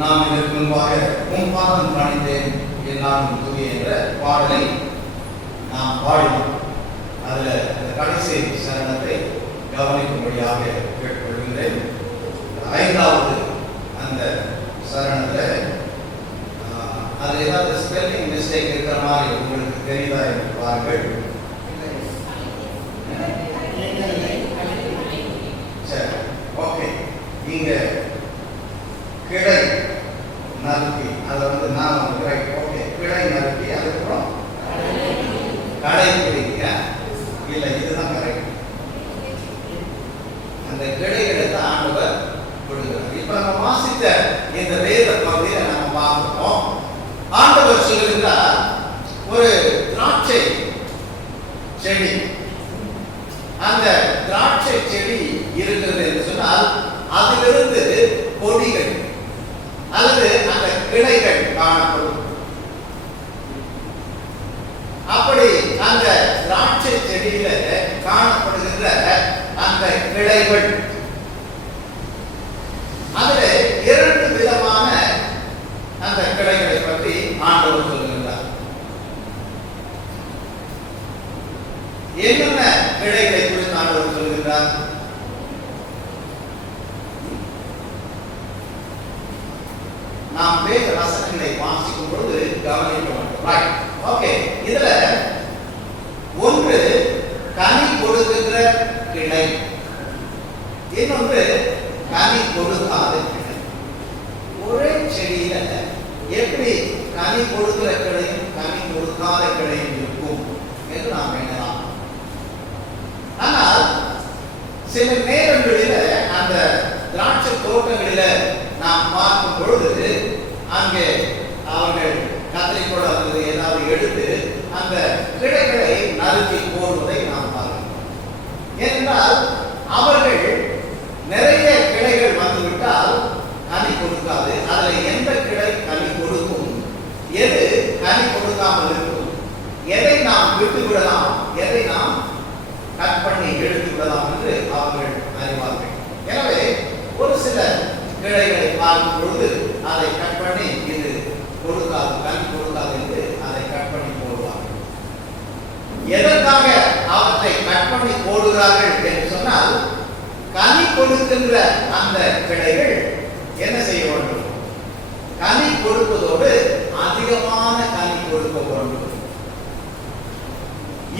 நாம் இதற்கு முன்பாக முன்பாகம் காணித்தேன் என்னாலும் தூய என்ற பாடலை நாம் பாடினோம். அதில் இந்த கடைசி சரணத்தை கவனிக்கும்படியாக கேட்டுக்கொள்கின்றேன். 5வது அந்த சரணத்தில் அதில் ஏதாவது ஸ்பெல்லிங் மிஸ்டேக் இருக்கிற மாதிரி உங்களுக்கு தெரியுதா என்று பாருங்கள். சரி, ஓகே. இங்க கிளை நறுக்கி அதை நான் ஓகே, கிளை நறுக்கி அதுக்கப்புறம் கடை பிடிக்க இல்லை, இதுதான் கரெக்ட். அந்த கிளைகளை தான் ஆண்டவர் கொடுக்கிறார். இப்ப நம்ம வாசித்த இந்த வேத பகுதியை நம்ம பார்க்கிறோம். ஆண்டவர் சொல்லுகிறார், ஒரு திராட்சை செடி, அந்த திராட்சை செடி இருக்கிறது என்று சொன்னால் அதிலிருந்து கொடிகள் அல்லது அந்த கிளைகள் காணப்படும். அப்படி அந்த திராட்சை செடியில காணப்படுகின்ற அந்த கிளைகள், அதுல 2 விதமான அந்த கிளைகளை பற்றி ஆண்டவர் சொல்லுகிறார். என்னென்ன கிளைகளை குறித்து ஆண்டவர் சொல்லுகிறார்? நாம் வேத வசனங்களை வாசிக்கும் பொழுது கவனிக்க வேண்டும். Right, okay. இதுல ஒன்று கனி கொடுக்கின்ற கிளை, இன்னொன்று கனி கொடுக்காத கிளை. ஒரே செடியில எப்படி கனி கொடுக்கிற கிளையும் கனி கொடுக்காத கிளையும் இருக்கும் என்று நாம் எண்ணலாம். ஆனால் சில நேரங்களில அந்த திராட்சை தோட்டங்களில நாம் பார்க்கும் பொழுது அங்கே அவர்கள் கத்திரிக்கோள் அல்லது ஏதாவது எடுத்து அந்த கிளைகளை நறுக்கி போடுவதை நாம் பார்க்கிறோம். ஏனென்றால் அவர்கள் நிறைய கிளைகள் வந்துவிட்டால் கனி கொடுக்காது. அதில் எந்த கிளை கனி கொடுக்கும், எது கனி கொடுக்காமல் இருக்கும், எதை நாம் விட்டுவிடலாம், எதை நாம் கட் பண்ணி எடுத்து விடலாம் என்று அவர்கள் அறிவார்கள். எனவே ஒரு சில கிளைகளை பார்க்கும் பொழுது அதை கட் பண்ணி இது கொடுக்காது, கனி கொடுக்காது என்று அதை கட் பண்ணி போடுவார்கள். எதற்காக அவற்றை கட் பண்ணி போடுகிறார்கள் என்று சொன்னால், கனி கொடுக்கின்ற அந்த கிளைகள் என்ன செய்ய வேண்டும்? கனி கொடுப்பதோடு அதிகமான கனி கொடுக்க வேண்டும்.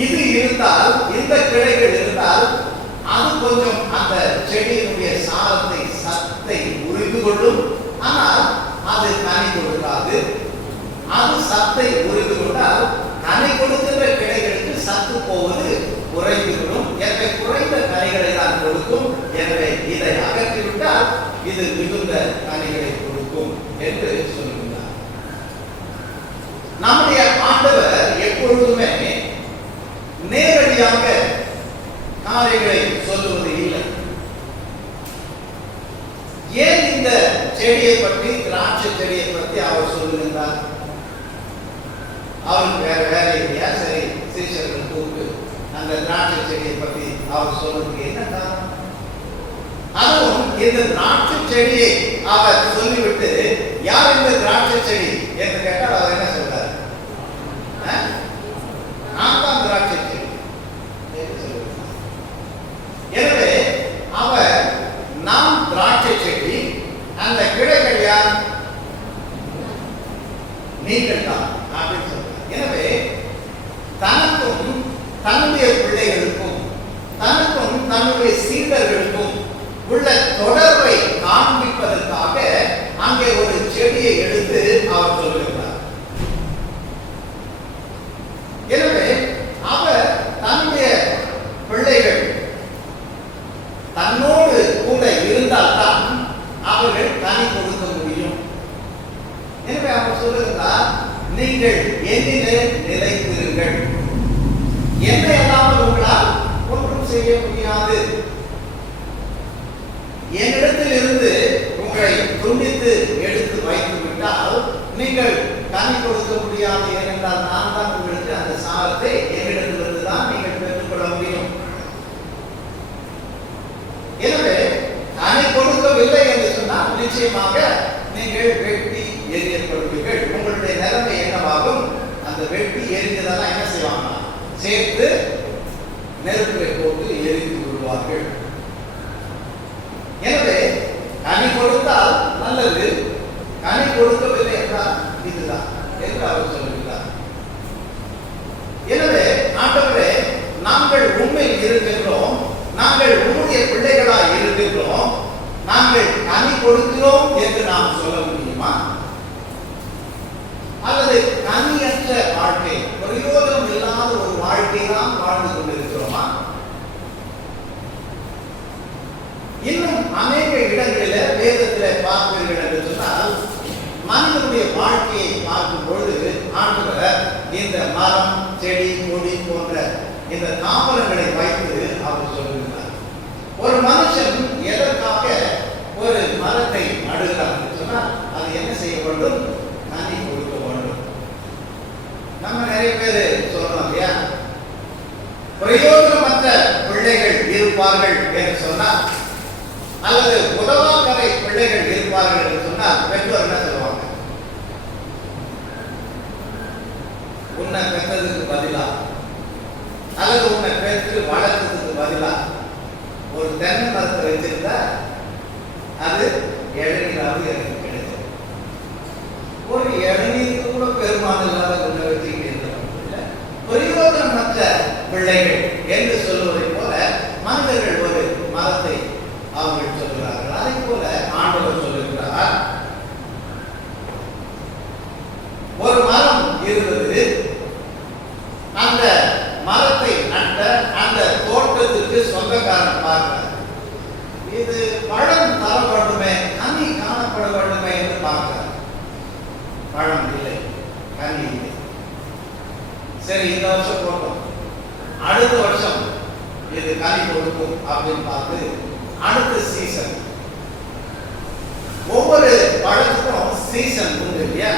இது இருந்தால், இந்த கிளைகள் இருந்தால் அது கொஞ்சம் அந்த செடியினுடைய சாரத்தை சத்தை உறிந்து கொள்ளும். ஆனால் அது கனி கொடுக்காது. அது சத்தை உறிந்து கொண்டால் கனி கொடுக்கின்ற கிளைகளுக்கு சத்து போவது குறைந்துவிடும். எனவே குறைந்த கனிகளை தான் கொடுக்கும். எனவே இதை அகற்றிவிட்டால் இது மிகுந்த கனிகளை கொடுக்கும் என்று சொல்லுகிறார். நம்முடைய ஆண்டவர் எப்பொழுதுமே நேரடியாக காரியங்களை சொல்லுவது இல்லை. ஏன் இந்த செடியை பற்றி, திராட்சை செடியை பற்றி அவர் சொல்லுகின்றார்? அவருக்கு வேற வேலை இல்லையா? சரி, சீஷர்கள் கூப்பிட்டு அந்த திராட்சை செடியை பற்றி அவர் சொல்றதுக்கு என்ன காரணம்? அதுவும் இந்த திராட்சை செடியை அவர் சொல்லிவிட்டு, யார் இந்த திராட்சை செடி என்று கேட்டால் அவர் என்ன சொல்றாரு? நான் தான் திராட்சை செடி. எனவே அவர் நாம் திராட்சை செடி, அந்த கிளைகள் யார்? நீங்கள் தான் அப்படின்னு சொல்றார். எனவே தனக்கும் தன்னுடைய பிள்ளைகளுக்கும் தனக்கும் தன்னுடைய சீடர்களுக்கும் உள்ள தொடர்பை காண்பிப்பதற்காக அங்கே ஒரு செடியை எடுத்து அவர் சொல்லுகிறார். எனவே அவர் தன்னுடைய பிள்ளைகள் தன்னோடு கூட இருந்தால்தான் அவர்கள் கனி கொடுக்க முடியும். எனவே அவர் சொல்லுகிறார், நீங்கள் என்னிலே நிலைத்திருங்கள், என்னை அல்லாமல் உங்களால் ஒன்றும் செய்ய முடியாது. என்னிடத்தில் இருந்து உங்களை துண்டித்து எடுத்து வைத்து விட்டால் நீங்கள் கனி கொடுக்க முடியாது. ஏனென்றால் நான் தான் உங்களுக்கு அந்த சாரத்தை என்னிடத்திலிருந்து தான் நீங்கள் பெற்றுக்கொள்ள முடியும். எனவே கனி கொடுக்கவில்லை என்று சொன்னால் நிச்சயமாக நீங்கள் நீங்கள் வெட்டி எரியப்படுவீர்கள். உங்களுடைய நிலைமை என்னவாகும்? அந்த வெட்டி எரிஞ்சதெல்லாம் என்ன செய்வாங்க? சேர்த்து நெருப்பை போட்டு எரித்து விடுவார்கள். எனவே கனி கொடுத்தால் நல்லது, கனி கொடுக்கவில்லை என்றால் இதுதான் என்று அவர் சொல்லுகிறார். எனவே ஆண்டவரே, நாங்கள் உண்மையில் இருக்கின்றோம், நாங்கள் உம்முடைய பிள்ளைகளாய் இருக்கின்றோம், நாங்கள் கனி கொடுக்கிறோம் என்று நாம் சொல்ல முடியுமா? அல்லது கனியற்ற வாழ்க்கை, பிரயோஜனம் இல்லாத ஒரு வாழ்க்கை தான் வாழ்ந்து கொண்டிருக்கிறோமா? இன்னும் அநேக இடங்களில் வேதத்தில் பார்ப்பீர்கள் என்று சொன்னால், மனிதனுடைய வாழ்க்கையை பார்க்கும் பொழுது ஆண்டவர் இந்த மரம், செடி, கொடி போன்ற இந்த தாவரங்களை வைத்து அவர் சொல்லுகிறார். ஒரு மனுஷன் எதற்காக ஒரு மரத்தை நடுகிறார் என்று சொன்னால், அது என்ன செய்ய வேண்டும்? கனி கொடுக்க வேண்டும். நம்ம நிறைய பேர் சொல்றோம் இல்லையா, பிரயோஜனமற்ற பிள்ளைகள் இருப்பார்கள் என்று சொன்னால், அல்லது உதவாக்கரை பிள்ளைகள் இருப்பார்கள் என்று சொன்னால் பெற்றோர் என்ன சொல்லுவாங்க? உன்னை பெற்றதுக்கு பதிலா அல்லது உன்னை பெற்று வளர்த்ததுக்கு பதிலா ஒரு தென்னை மரத்தை வச்சிருந்தா அது இளநீராவது எனக்கு கிடைக்கும். ஒரு இளநீருக்கு கூட பெருமாள் இல்லாத ஒன்றை வச்சுக்கிட்டு பிரயோஜனமற்ற பிள்ளைகள் என்று சொல்லுவதை போல மனிதர்கள் ஒரு மரத்தை அவர்கள் சொல்கிறார்கள். அதை போல ஆண்டவர் சொல்லுகிறார், ஒரு மரம் இருந்தது, அந்த மரத்தை நட்ட அந்த தோட்டத்துக்கு சொந்தக்காரன் பார்க்கிறார், இது பழம் தர வேண்டுமே, கனி காணப்பட வேண்டுமே என்று பார்க்கிறார். பழம் இல்லை, கனி இல்லை. சரி, இந்த வருஷம் போட்டோம், அடுத்த வருஷம் இது கனி கொடுக்கும் அப்படின்னு பார்த்து அடுத்த சீசன், ஒவ்வொரு பழத்துக்கும் சீசன் உண்டு இல்லையா?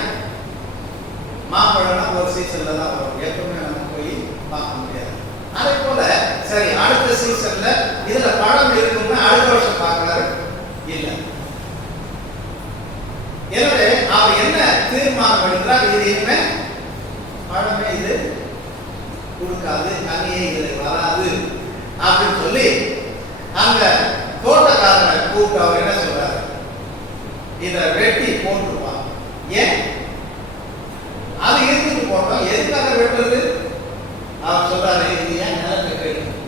மாம்பழம்னா ஒரு சீசன்ல தான் வரும், எப்பவுமே நம்ம போய் பார்க்க முடியாது. அதே போல சரி, அடுத்த சீசன்ல இதுல பழம் இருக்கும்னா அடுத்த வருஷம் பார்க்கிறாரு, இல்லை. எனவே அவர் என்ன தீர்மானம் எடுக்கிறார்? இது இனிமே பழமே இது கொடுக்காது, கனியே இது வராது அப்படின்னு சொல்லி அந்த தோட்டக்காரனை கூப்பிட்டு அவர் என்ன சொல்றாரு? இதை வெட்டி போட்டுருப்பாங்க. ஏன் அது இருந்துட்டு போட்டோம், எதுக்காக வெட்டுறது? அவர் சொல்றாரு, இது ஏன் நிலத்தை கேட்கும்,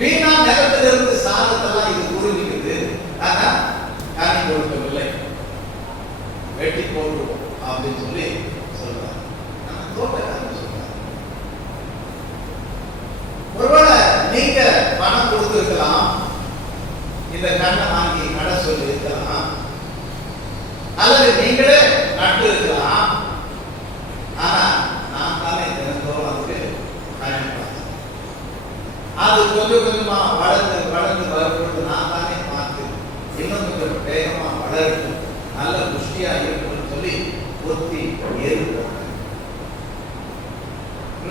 வீணா நிலத்திலிருந்து சாதத்தெல்லாம் இது உருவிக்குது, ஆனா கனி கொடுக்கவில்லை, வெட்டி போட்டுருவோம் அப்படின்னு சொல்லி சொல்றாரு. தோட்டக்காரன் சொல்றாரு, ஒருவேளை நீங்க பணம் கொடுத்திருக்கலாம், இந்த கண்ணை வாங்கி நட சொல்லி இருக்கலாம், அல்லது நீங்களே நட்டு இருக்கலாம். ஆனா நான் தானே தினந்தோறும் அதுக்கு பயன்படுத்தேன். அது கொஞ்சம் கொஞ்சமா வளர்ந்து வளர்ந்து வரும்பொழுது நான் தானே பார்த்து இன்னும் கொஞ்சம் வேகமா வளரட்டும், நல்ல புஷ்டியா இருக்கணும்னு சொல்லி ஒத்தி ஏறு போட்டேன்.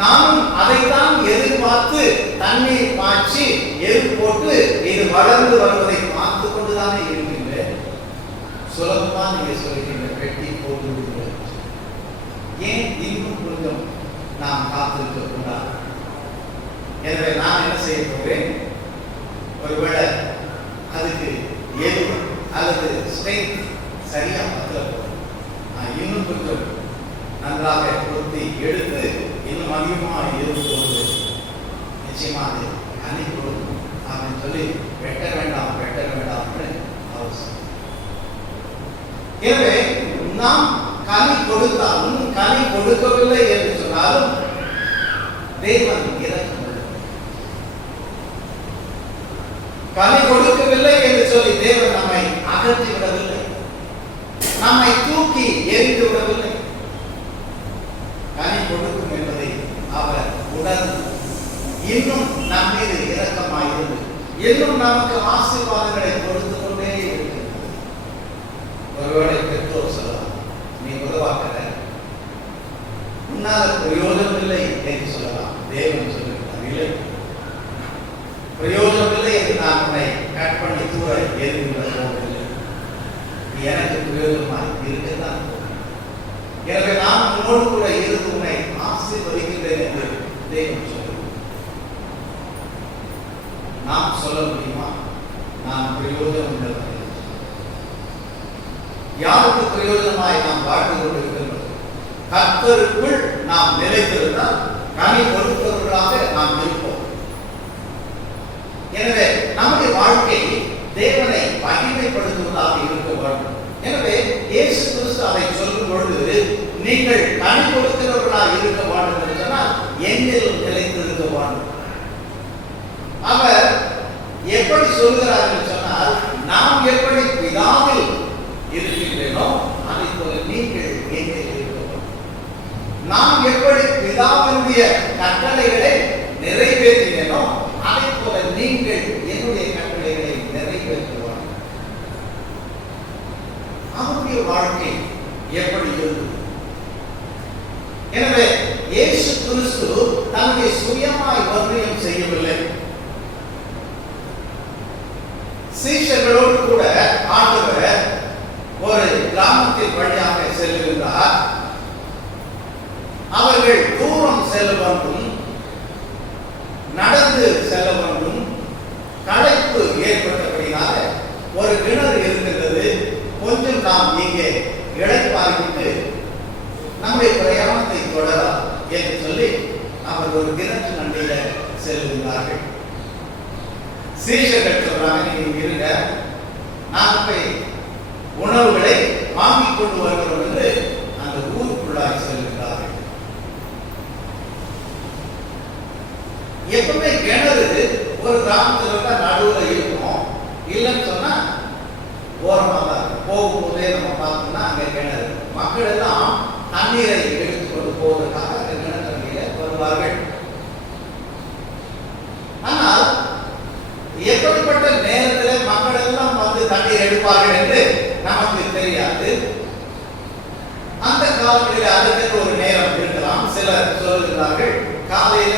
நானும் அதைத்தான் எதிர்பார்த்து தண்ணீர் பாய்ச்சி எரு போட்டு இது வளர்ந்து வருவதை பார்த்து கொண்டுதானே இருக்கின்றேன். சுலபமா நீங்க சொல்லிக்கின்ற வெட்டி போட்டு விடுங்கள். ஏன் இன்னும் கொஞ்சம் நாம் காத்திருக்க கூடாது? எனவே நான் என்ன செய்ய போகிறேன்? ஒருவேளை அதுக்கு எரு அல்லது ஸ்ட்ரென்த் சரியா பத்தல போகிறேன், நான் இன்னும் கொஞ்சம் நன்றாக பொருத்தி எடுத்து இன்னும் அதிகமாக இருக்கும்போது நிச்சயமா அது கனி கொடுக்கும் அப்படின்னு சொல்லி வெட்ட வேண்டாம் அவர். எனவே நாம் கனி கொடுத்தாலும் கனி கொடுக்கவில்லை என்று சொன்னாலும் தேவன் இரக்கம் உள்ளவர். கனி கொடுக்கவில்லை என்று சொல்லி தேவன் நம்மை அகற்றி விடவில்லை, நம்மை தூக்கி எரிந்து விடவில்லை. கனி கொடுக்கும் என்பதை அவர் உணர்ந்து இன்னும் நம் மீது இரக்கமாயிருந்து இன்னும் நமக்கு ஆசீர்வாதங்களை கொடுத்து கொண்டே இருக்கிறது. ஒருவேளை பெற்றோர் சொல்லலாம், நீ உதவாக்கிற, உன்னால் பிரயோஜனம் இல்லை என்று சொல்லலாம். தேவன் சொல்லுகிறார், இல்லை, பிரயோஜனம் இல்லை என்று நான் உன்னை கட் பண்ணி தூர எரிந்து போவதில்லை. நீ எனக்கு பிரயோஜனமாக இருக்கத்தான். எனவே நான் உன்னோடு கூட இருந்து உன்னை ஆசீர்வதிக்கின்றேன் என்று தேவன் சொல்லுவோம். நாம் சொல்ல முடியுமா? நாம் பிரயோஜனம் உள்ளவர்கள். யாருக்கு பிரயோஜனமாய் நாம் வாழ்ந்து கொண்டிருக்கின்றோம்? கர்த்தருக்குள் நாம் நிலைத்திருந்தால் கனி கொடுப்பவர்களாக நாம் இருப்போம். எனவே நம்முடைய வாழ்க்கை தேவனை மகிமைப்படுத்துவதாக இருக்க வேண்டும். எனவே இயேசு கிறிஸ்து அதை சொல்லும் பொழுது நீங்கள் கனி கொடுக்கிறவர்களாக இருக்க வேண்டும் என்று சொன்னால் என்னில் நிலைத்திருக்க வேண்டும். அவர் எப்படி சொல்கிறார் என்று சொன்னால், நாம் எப்படி பிதாவில் இருக்கின்றேனோ அதை போல நீங்கள் என்னில் இருக்க வேண்டும். நாம் எப்படி பிதாவினுடைய கட்டளைகளை நிறைவேற்றினோ அதை போல நீங்கள் என்னுடைய கட்டளைகளை நிறைவேற்றுவார்கள். அவருடைய வாழ்க்கை எப்படி இருந்தது? எனவே இயேசு கிறிஸ்து தன்னுடைய சுயமாய் வர்ணியம் செய்யவில்லை. சீஷர்களோடு கூட ஆண்டவர் ஒரு கிராமத்தின் வழியாக செல்லுகின்றார். அவர்கள் தூரம் செல்ல வேண்டும், நடந்து செல்ல வேண்டும். களைப்பு ஏற்பட்டபடினால ஒரு கிணறு இருக்கின்றது. கொஞ்சம் நாம் இங்கே இளைப்பாறிவிட்டு நம்முடைய பிரயாணத்தை தொடரலாம் என்று சொல்லி அவர் ஒரு கிணற்று நண்டில செல்லுகிறார்கள். சீஷர்கள் சொல்றாங்க, நீங்க இருங்க, நான் போய் உணவுகளை வாங்கிக் கொண்டு வருகிறோம் என்று அந்த ஊருக்குள்ளாய் செல்கிறார்கள். எப்பவுமே கிணறு ஒரு கிராமத்துல நடுவில் இருக்கும். இல்லைன்னு சொன்னா ஓரமாக தான் இருக்கும். போகும்போதே நம்ம பார்த்தோம்னா அங்கே கிணறு, மக்கள் எல்லாம் தண்ணீரை எடுத்துக்கொண்டு போவதற்காக அந்த கிணறு தண்ணீரை வருவார்கள். ஆனால் எப்படிப்பட்ட நேரத்தில் மக்கள் எல்லாம் வந்து தண்ணீர் எடுப்பார்கள் என்று நமக்கு தெரியாது. அந்த காலங்களில் அதுக்கு ஒரு நேரம் இருக்கலாம். சிலர் சொல்லுகிறார்கள், காலையில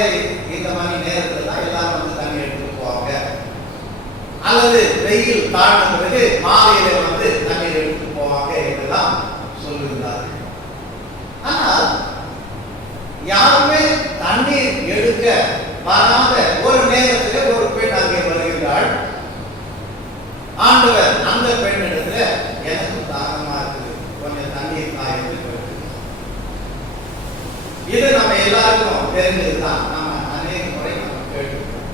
இந்த மாதிரி நேரத்தில் தான் எல்லாரும் வந்து தண்ணி எடுத்துட்டு போவாங்க, அல்லது வெயில் தாழ்ந்த பிறகு மாலையில வந்து தண்ணீர் எடுத்துட்டு போவாங்க என்றெல்லாம் சொல்லுகிறார்கள். ஆனால் யாருமே தண்ணீர் எடுக்க வராத ஒரு நேரத்தில் ஒரு பெண் அங்கே வருகிறாள். ஆண்டவர் அந்த பெண்ணிடத்துல எனக்கு தாகமா இருக்குது, கொஞ்சம் தண்ணீர் காய்ச்சி. இது நம்ம எல்லாருக்கும் தெரிஞ்சதுதான். நம்ம அநேக முறை நம்ம கேட்டுக்கிறோம்.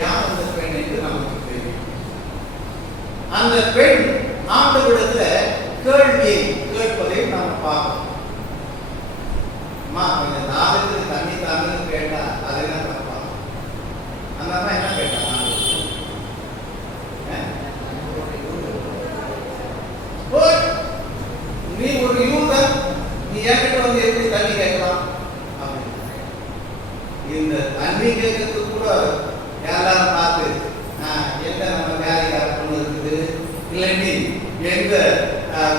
யார் அந்த பெண் என்று நமக்கு தெரியும். அந்த பெண் ஆண்டவரிடத்துல கேள்வி கேட்பதையும் நம்ம பார்க்கணும். அம்மா கொஞ்சம் தாகத்துக்கு தண்ணி தாங்கன்னு கேட்டா அது என்ன தப்பா? அந்த அம்மா என்ன கேட்டா? நீ ஒரு யூதன், நீ என்கிட்ட வந்து எப்படி தண்ணி கேட்கலாம்? இந்த தண்ணி கேட்கறதுக்கு கூட எல்லாரும் பார்த்து எந்த நம்ம வேலைக்கார பொண்ணு இருக்குது, இல்லைன்னு எந்த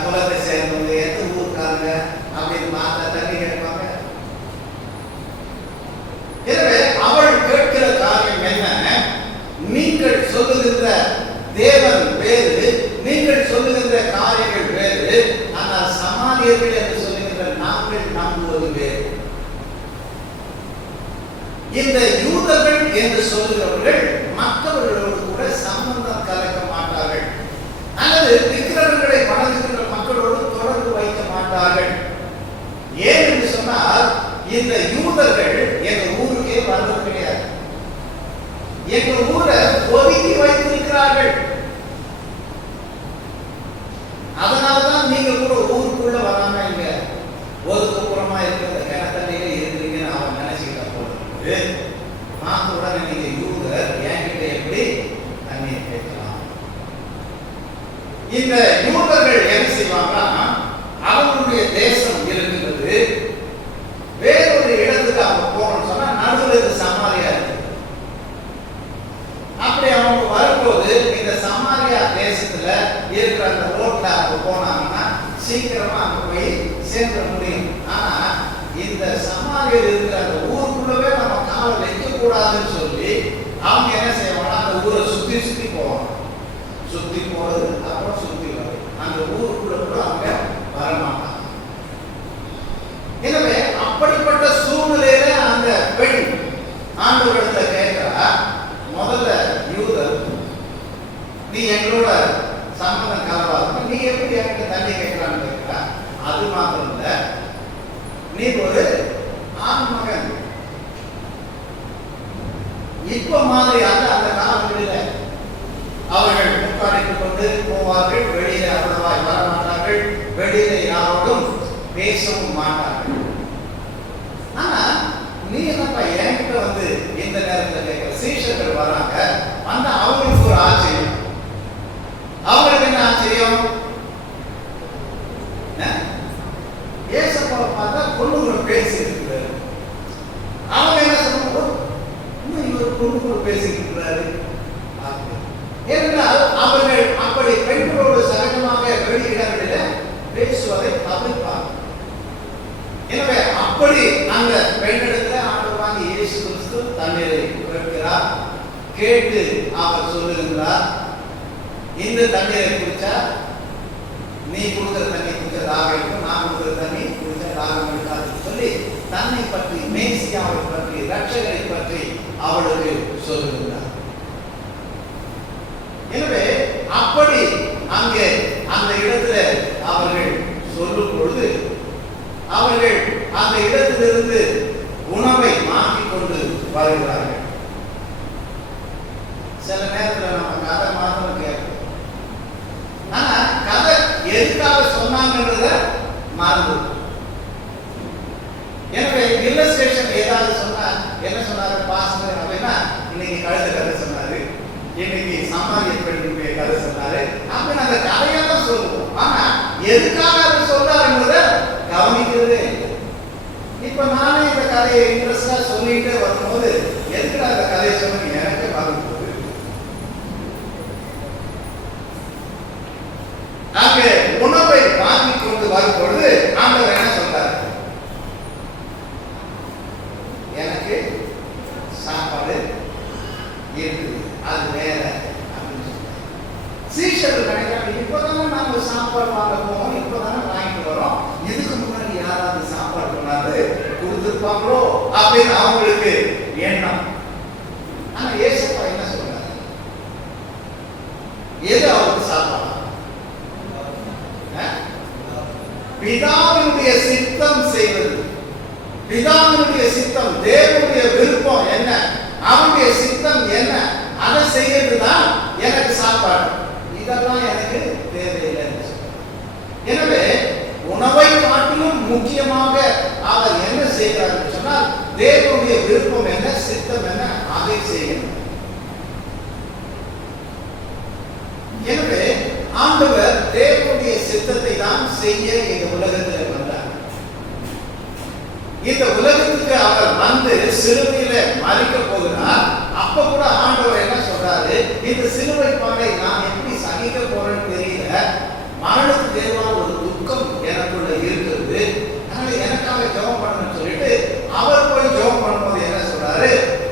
குலத்தை சேர்ந்தவங்க, எந்த ஊருக்காரங்க அப்படின்னு பார்த்தா தண்ணி கேட்பாங்க. எனவே அவள் கேட்கிற காரியம் என்ன? நீங்கள் சொல்லுகின்ற தேவன் வேறு, நீங்கள் சொல்லுகின்ற காரியங்கள் வேறு. ஆனால் சமாரியர்கள் என்று சொல்லுகின்ற நாங்கள் நம்புவது வேறு. இந்த யூதர்கள் என்று சொல்லுகிறவர்கள் மற்றவர்களோடு கூட சம்பந்தம் கலக்க மாட்டார்கள், அல்லது விக்கிரகங்களை வணங்குகின்ற மக்களோடு தொடர்பு வைக்க மாட்டார்கள். ஏன் என்று சொன்னால், இந்த யூதர்கள் எங்க ஊருக்கே வந்தது கிடையாது. எங்க ஊரை ஒதுக்கி வைத்திருக்கிறார்கள். அதனால்தான் நீங்க கூட ஊருக்குள்ள வராம இங்க ஒதுக்குப்புறமா இருக்கிற கிணத்தண்டையில இருக்கிறீங்கன்னு அவன் நினைச்சுக்கிட்ட போது பார்த்த உடனே நீங்க யூதர் என்கிட்ட எப்படி தண்ணீர் கேட்கலாம்? இந்த யூதர்கள் என்ன செய்வாங்கன்னா, அவங்களுடைய தேசம் இருக்கிறது, வேறொரு இடத்துக்கு அவங்க போகணும்னு சொன்னா நடுவில் இந்த சமாரியா இருக்கு. அப்படி அவங்க வரும்போது இந்த சமாரியா தேசத்துல இருக்கிற அந்த ரோட்ல அவங்க போனாங்கன்னா சீக்கிரமா அங்க போய் சேர்க்க முடியும். ஆனா இந்த சமாரியில் இருக்கிற அந்த ஊருக்குள்ளவே நம்ம காலை வைக்க கூடாதுன்னு சொல்லி அவங்க என்ன செய்வாங்கன்னா அந்த ஊரை சுத்தி சுத்தி போவாங்க. சுத்தி போறது அப்புறம் சுத்தி வரும். அந்த ஊருக்குள்ள பெண் ஆண்டவரிடத்துல கேட்கிறா, முதல்ல யூதர், நீ எங்களோட சம்பந்தம் கலவாத, நீ எப்படி எனக்கு தண்ணி கேட்கலான்னு கேட்கிறா. அது மாத்திரம் இல்ல, நீ ஒரு ஆண் மகன். இப்ப மாதிரி அல்ல, அந்த காலங்களில் அவர்கள் முக்காடிட்டுக் கொண்டு போவார்கள், வெளியில அவ்வளவாய் வரமாட்டார்கள், வெளியில யாரோடும் பேசவும் மாட்டார்கள். ஆனா நீ என்னப்பா என்கிட்ட வந்து இந்த நேரத்தில் கேட்கிற? சீஷர்கள் வராங்க, வந்த அவங்களுக்கு ஒரு ஆச்சரியம். அவங்களுக்கு என்ன ஆச்சரியம்? ஏசப்பாவை பார்த்தா பொண்ணுங்களை பேசி இருக்கிறாரு. அவங்க என்ன சொல்லுவோம், இன்னும் இவர் பொண்ணுங்களை பேசிட்டு இருக்கிறாரு. ஏனென்றால் அவர்கள் அப்படி பெண்களோடு சகஜமாக வெளியிடங்களில் பேசுவதை தவிர்ப்பாங்க. எனவே அப்படி அந்த பெண்ணிடத்தில் ஆண்டவராகிய இயேசு கிறிஸ்து தண்ணீரை கேட்கிறார். கேட்டு அவர் சொல்லுகிறார், இந்த தண்ணீரை குடிச்சா நீ கொடுக்கிற தண்ணி குடிச்ச தாகம் இருக்கும், நான் கொடுக்கிற தண்ணி குடிச்ச தாகம் இருக்காதுன்னு சொல்லி தன்னை பற்றி, மேசியாவை பற்றி, ரட்சகரை பற்றி அவளுக்கு சொல்லுகிறார். எனவே அப்படி அங்கே அந்த இடத்துல அவர்கள் சொல்லும் பொழுது அவர்கள் அந்த இடத்திலிருந்து உணவை மாற்றிக் கொண்டு வருகிறார்கள். சில நேரத்தில் நம்ம கதை மாத்திரம் கேட்போம், ஆனா கதை எதுக்காக சொன்னாங்கன்றத மறந்து. எனவே இல்லஸ்ட்ரேஷன் ஏதாவது சொன்னா என்ன சொன்னாரு பாஸ்டர் அப்படின்னா, இன்னைக்கு கழுத கதை சொன்னாரு, இன்னைக்கு சாமானிய பெண்ணுடைய கதை சொன்னாரு அப்படின்னு அந்த கதையெல்லாம் சொல்லுவோம். ஆனா எதுக்காக அதை சொல்றாருன்றத கவனிக்கிறதே இல்லை. இப்ப நானே இந்த கதையை இன்ட்ரெஸ்டா சொல்லிட்டே வரும்போது எதுக்கு அந்த கதையை சொன்ன எனக்கு மறந்து போகுது. அங்கே உணவை வாங்கி கொண்டு வரும் பொழுது ஆண்டவர் என்ன சொல்றாரு? எனக்கு சாப்பாடு இருக்குது, அது வேற அப்படின்னு சொல்றாரு. சீஷர்கள் நினைக்கிறாங்க, இப்பதானே நாம சாப்பாடு வாங்க போவோம், இப்பதானே வாங்கிட்டு வரோம், இதுக்கு முன்னாடி யாராவது சாப்பாடு கொண்டாந்து கொடுத்துருப்பாங்களோ அப்படின்னு அவங்களுக்கு எண்ணம். ஆனா ஏசப்பா என்ன சொல்றாரு? எது அவருக்கு சாப்பாடு? பிதாவினுடைய சித்தம் செய்வது. பிதாவினுடைய சித்தம், தேவனுடைய விருப்பம் என்ன, அவனுடைய சித்தம் என்ன, அதை செய்யறதுதான் எனக்கு சாப்பாடு. இதெல்லாம் எனக்கு தேவையில்லை. எனவே உணவை காட்டிலும் முக்கியமாக அவர் என்ன செய்கிறார் என்று சொன்னால், தேவனுடைய விருப்பம் என்ன, சித்தம் என்ன, அதை செய்யணும். எனவே ஆண்டவர் தேவனுடைய சித்தத்தை தான் செய்ய இந்த உலகத்தில் வந்தார். இந்த உலகத்துக்கு அவர் வந்து சிலுவையில மறிக்க போகிறார். அப்ப கூட ஆண்டவர் என்ன சொல்றாரு? இந்த சிலுவை பாடை நான் எப்படி சகிக்க போறேன்னு தெரியல, மரணத்துக்கு ஏதுவான ஒரு துக்கம் எனக்குள்ள இருக்கிறது, அதனால எனக்காக ஜெபம் பண்ணணும்னு சொல்லிட்டு அவர் போய் ஜெபம் பண்ணும்போது என்ன சொல்றாரு?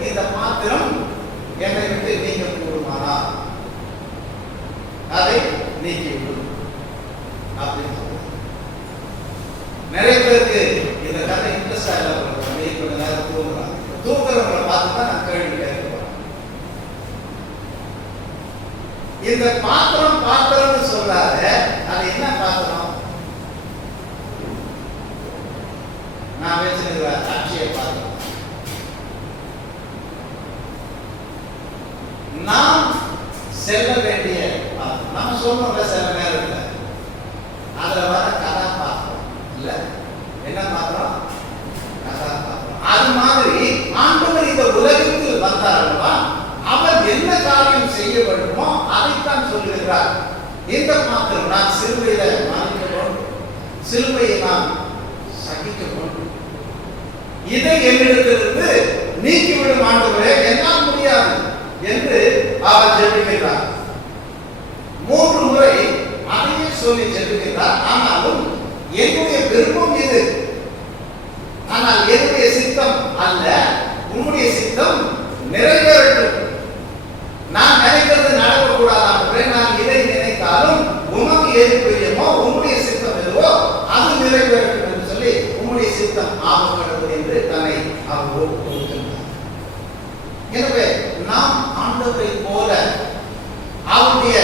இந்த பாத்திரம் என்னை விட்டு நீங்க கூடுமானா அதை நீக்கி விடும் அப்படின்னு சொல்றாரு. நிறைய பேருக்கு இந்த கதை இன்ட்ரெஸ்டா இல்லை, கொஞ்ச நேரம் தூங்குறாங்க. தூங்குறவங்களை பார்த்து தான் நான் கேள்வி கேட்கிறேன். இந்த பாத்திரம் பாத்திரம்னு சொல்றாரு, அது என்ன பாத்திரம்? நான் வச்சிருக்கிற அட்சய பாத்திரம். நாம் செல்ல வேண்டிய பாத்திரம். நம்ம சொல்றோம்ல சில நேரத்தில், அதுல வர கதாபாத்திரம் இல்ல, என்ன பாத்திரம்? கதாபாத்திரம். அது மாதிரி ஆண்டவர் இந்த உலகத்தில் வந்தாரல்லவா, அவர் என்ன காரியம் செய்ய வேண்டுமோ அதைத்தான் சொல்லுகிறார். இந்த பாத்திரம் நான் சிலுவையில மறிக்க வேண்டும், சிலுவையை நான் சகிக்க வேண்டும், இதை என்னிடத்திலிருந்து நீக்கிவிடும் ஆண்டவரே, என்னால் முடியாது என்று அவர் ஜெபிக்கிறார். 3 முறை அதையே சொல்லி ஜெபிக்கிறார். ஆனாலும் என்னுடைய விருப்பம் இது, ஆனால் என்னுடைய சித்தம் அல்ல, உன்னுடைய சித்தம் நிறைவேறட்டும். நான் நினைக்கிறது நடக்கக்கூடாது, நான் இதை நினைத்தாலும் உனக்கு எது பிரியமோ, உன்னுடைய சித்தம் எதுவோ அது நிறைவேறட்டும் என்று சொல்லி உன்னுடைய சித்தம் ஆகப்பட்டது என்று தன்னை அவர் ஒப்புக்கொடுக்கின்றார். எனவே நாம் ஆண்டவரை போல அவருடைய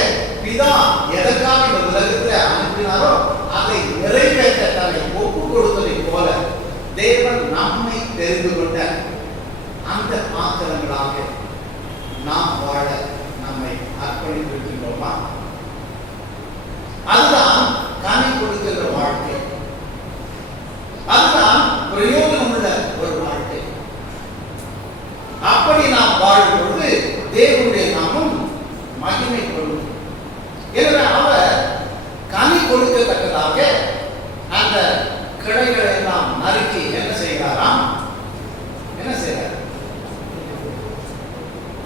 பிதா எதற்காக இந்த உலகத்தில் அனுப்பினாரோ அதை நிறைவேற்ற தன்னை ஒப்பு கொடுத்ததை போல தேவன் நம்மை தெரிந்து கொண்ட அந்த பாத்திரங்களாக நாம் வாழ நம்மை அர்ப்பணித்திருக்கின்றோமா? அதுதான் கனி கொடுக்கின்ற வாழ்க்கை, அதுதான் பிரயோஜனம் உள்ள ஒரு வாழ்க்கை. அப்படி நாம் வாழும் பொழுது தேவனுடைய நாமம் மகிமைப்படும். எனவே அவர் கனி கொடுக்கத்தக்கதாக அந்த கிளைகளை எல்லாம் நறுக்கி என்ன செய்கிறாராம்? என்ன செய்கிறார்?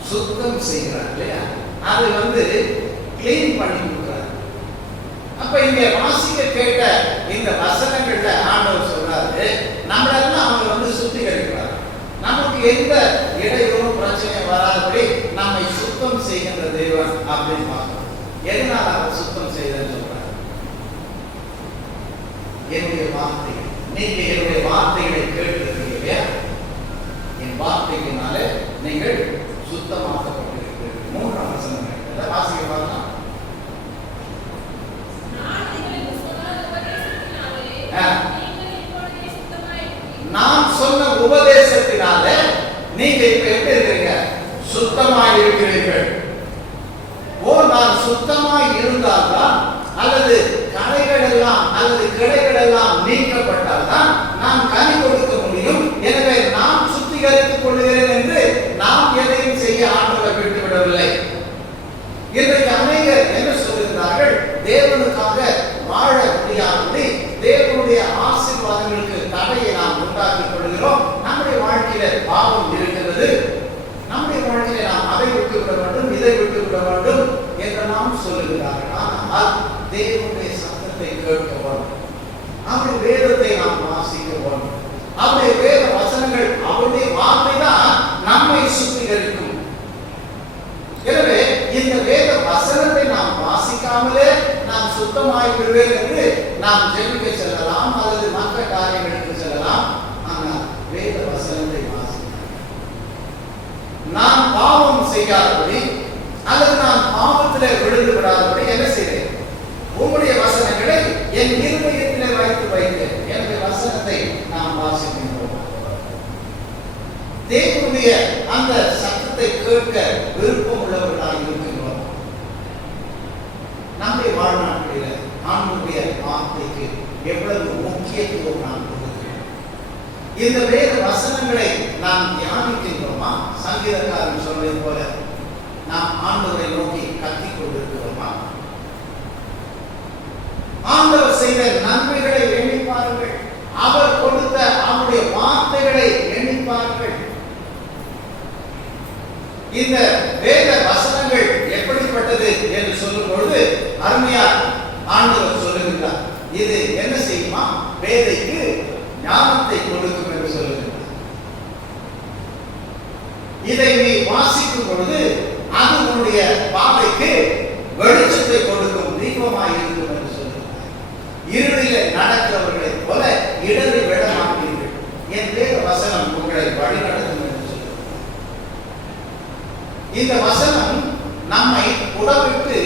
சுத்தம் செய்கிறார் இல்லையா? அது கிளீன் பண்ணி கொடுக்கிறார். அப்ப இங்க வாசிக்க கேட்ட இந்த வசனங்கள்ல ஆண்டவர் சொல்றாரு, நம்மளெல்லாம் அவங்க சுத்திகரிக்கிறார். நமக்கு எந்த இடையூறும் பிரச்சனையும் வராதபடி நம்மை சுத்தம் செய்கின்ற தேவன் அப்படின்னு பார்க்கிறோம். எதனால அவர் சுத்தம் செய்தன்னு சொல்றார்? என்னுடைய வார்த்தைகள், நீங்க என்னுடைய வார்த்தைகளை கேட்டிருக்கீங்க இல்லையா? என் வார்த்தையினால நீங்கள் சுத்தமாக்கப்பட்டிருக்கிறீர்கள். 3ஆம் வசனம் வாசிக்க பார்க்கலாம். நான் சொன்ன உபதேசத்தினால நீங்க இப்ப எப்படி இருக்கிறீங்க? சுத்தமாய் இருக்கிறீர்கள். நான் சுத்தமாய் இருந்தால்தான் அல்லது களைகள் எல்லாம் அல்லது கிளைகள் எல்லாம் நீக்கப்பட்டால்தான் நாம் கனி கொடுக்க முடியும். எனவே நாம் சுத்திகரித்துக் கொள்கிறேன் என்று நாம் எதையும் செய்ய ஆண்டவரை விட்டு விடவில்லை. இன்றைக்கு அநேகர் என்ன சொல்கிறார்கள்? தேவனுக்காக வாழ முடியாதபடி தேவனுடைய ஆசீர்வாதங்களுக்கு தடையை நாம் உண்டாக்கிக் கொள்கிறோம். நம்முடைய வாழ்க்கையில பாவம் இருக்கிறது, நம்முடைய வாழ்க்கையில நாம் அதை விட்டு விட வேண்டும், இதை விட்டு விட வேண்டும் என்று நாம் சொல்லுகிறார்கள். ஆனால் தேவனுடைய சத்தத்தை கேட்க வேண்டும், அவருடைய வேதத்தை நாம் வாசிக்க வேண்டும். அவருடைய வேத வசனங்கள், அவருடைய வார்த்தை தான் நம்மை சுத்திகரிக்கும். எனவே இந்த வேத வசனத்தை நாம் வாசிக்காமலே நாம் சுத்தமாய் விடுவேன் என்று நாம் ஜெபிக்க செல்லலாம் அல்லது மற்ற காரியங்களுக்கு செல்லலாம். ஆனால் வேத வசனத்தை வாசிக்க, நான் பாவம் செய்யாதபடி அல்லது நான் பாவத்திலே விழுந்து விடாதபடி என்ன செய்கிறேன்? உங்களுடைய வசனங்களை என் இருதயத்திலே வைத்து என்னுடைய வசனத்தை நாம் வாசிக்கின்றோம். தேவனுடைய அந்த சத்தத்தை கேட்க விருப்பம் உள்ளவர்களாக இருக்கின்றோம். நம்முடைய வாழ்நாட்களில் ஆண்டவருடைய வார்த்தைக்கு எவ்வளவு முக்கியத்துவம் நாம் கொடுக்கிறோம். இந்த வேத வசனங்களை நாம் தியானிக்கின்றோமா? சங்கீதக்காரன் சொல்வதை போல நாம் ஆண்டவரை நோக்கி கத்திக் கொண்டிருக்கிறோமா? ஆண்டவர் செய்த நன்மைகளை எண்ணி பாருங்கள், அவர் கொடுத்த அவருடைய வார்த்தைகளை எண்ணி பாருங்கள். இந்த வேத வசனங்கள் எப்படிப்பட்டது என்று சொல்லும் பொழுது அருமையா ஆண்டவர் சொல்லுகிறார், இது என்ன செய்யுமா? வேதைக்கு ஞானத்தை கொடுக்கும் என்று சொல்லுகிறார். இதை நீ வாசிக்கும் பொழுது அது உன்னுடைய பாதைக்கு வெளிச்சத்தை கொடுக்கும், தீபமாய் இருக்கும் என்று சொல்லுகிறார். இருளிலே நடக்கிறவர்களை போல இடரை விட மாட்டீர்கள், என் வேத வசனம் உங்களை வழிநடத்தும் என்று சொல்லுகிறார். இந்த வசனம் நம்மை உடவிட்டு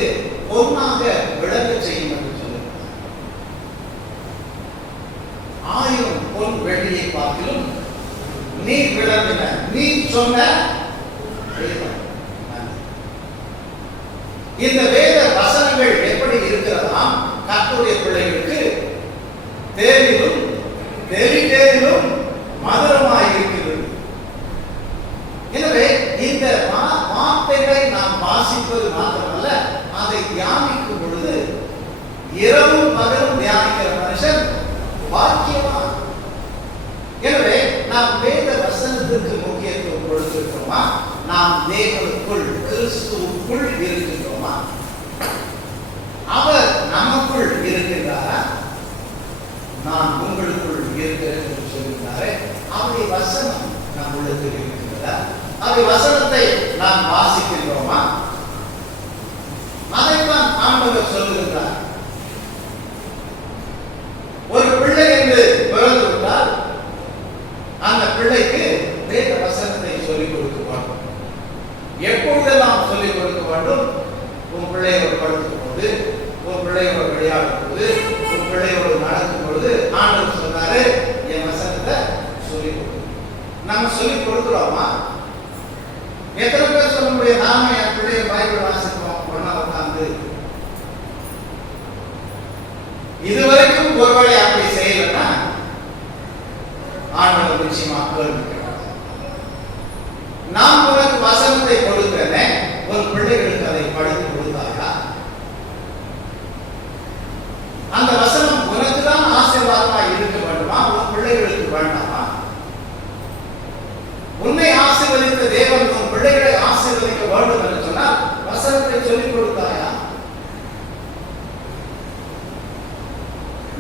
பொன்னாக விளங்க செய்யும் என்று சொல்லுகிறார். 1000 பொன் வெள்ளியை பார்க்கிலும் நீ விளங்கின, நீ சொன்ன இந்த வேத வசனங்கள் எப்படி இருக்கிறதாம்? கர்த்தருடைய பிள்ளைகளுக்கு தேனிலும் தேனிலும் மதுரமாய் இருக்கிறது. எனவே இந்த வார்த்தைகளை நாம் வாசிப்பது மாத்திரமல்ல, அதை தியானிக்கும் பொழுது இரவும் பகலும் தியானிக்கிற மனுஷன் பாக்கியவான். எனவே நாம் வேத வசனத்திற்கு முக்கியத்துவம் கொடுத்திருக்கிறோமா? நாம் தேவனுக்குள் கிறிஸ்துவுக்குள் இருக்கின்றோமா? அவர் நமக்குள் இருக்கின்றாரா? நான் உங்களுக்குள் இருக்கிறேன் என்று சொல்கிறாரே, அவருடைய வசனம் நம் உள்ளத்தில் இருக்கின்றதா? அவருடைய வசனத்தை நாம் வாசிக்கின்றோமா? அதைத்தான் ஆண்டவர் சொல்லுகிறார். ஒரு பிள்ளை என்று பிறந்து விட்டால் அந்த பிள்ளைக்கு வேத வசனத்தை சொல்லிக் கொடுக்க வேண்டும். சொல்லிக் கொடுக்கிறோமா? எத்தனை பேர் சொல்ல முடியும், நாம என் பிள்ளைய பைபிள் வாசிப்போம் ஒன்னா உட்கார்ந்து? இதுவரைக்கும் ஒருவேளை அப்படி செய்யலன்னா ஆண்டவர் நிச்சயமா கேள்வி கேட்பார். நான் உனக்கு வசனத்தை கொடுக்கிறேன், உன் பிள்ளைகளுக்கு அதை படித்து கொடுத்தாயா? அந்த வசனம் உனக்கு தான் ஆசீர்வாதமா இருக்க வேண்டுமா, உன் பிள்ளைகளுக்கு வேண்டாமா? உன்னை ஆசீர்வதித்த தேவன் உன் பிள்ளைகளை ஆசீர்வதிக்க வேண்டும் என்று சொன்னால் வசனத்தை சொல்லிக் கொடுத்தாயா?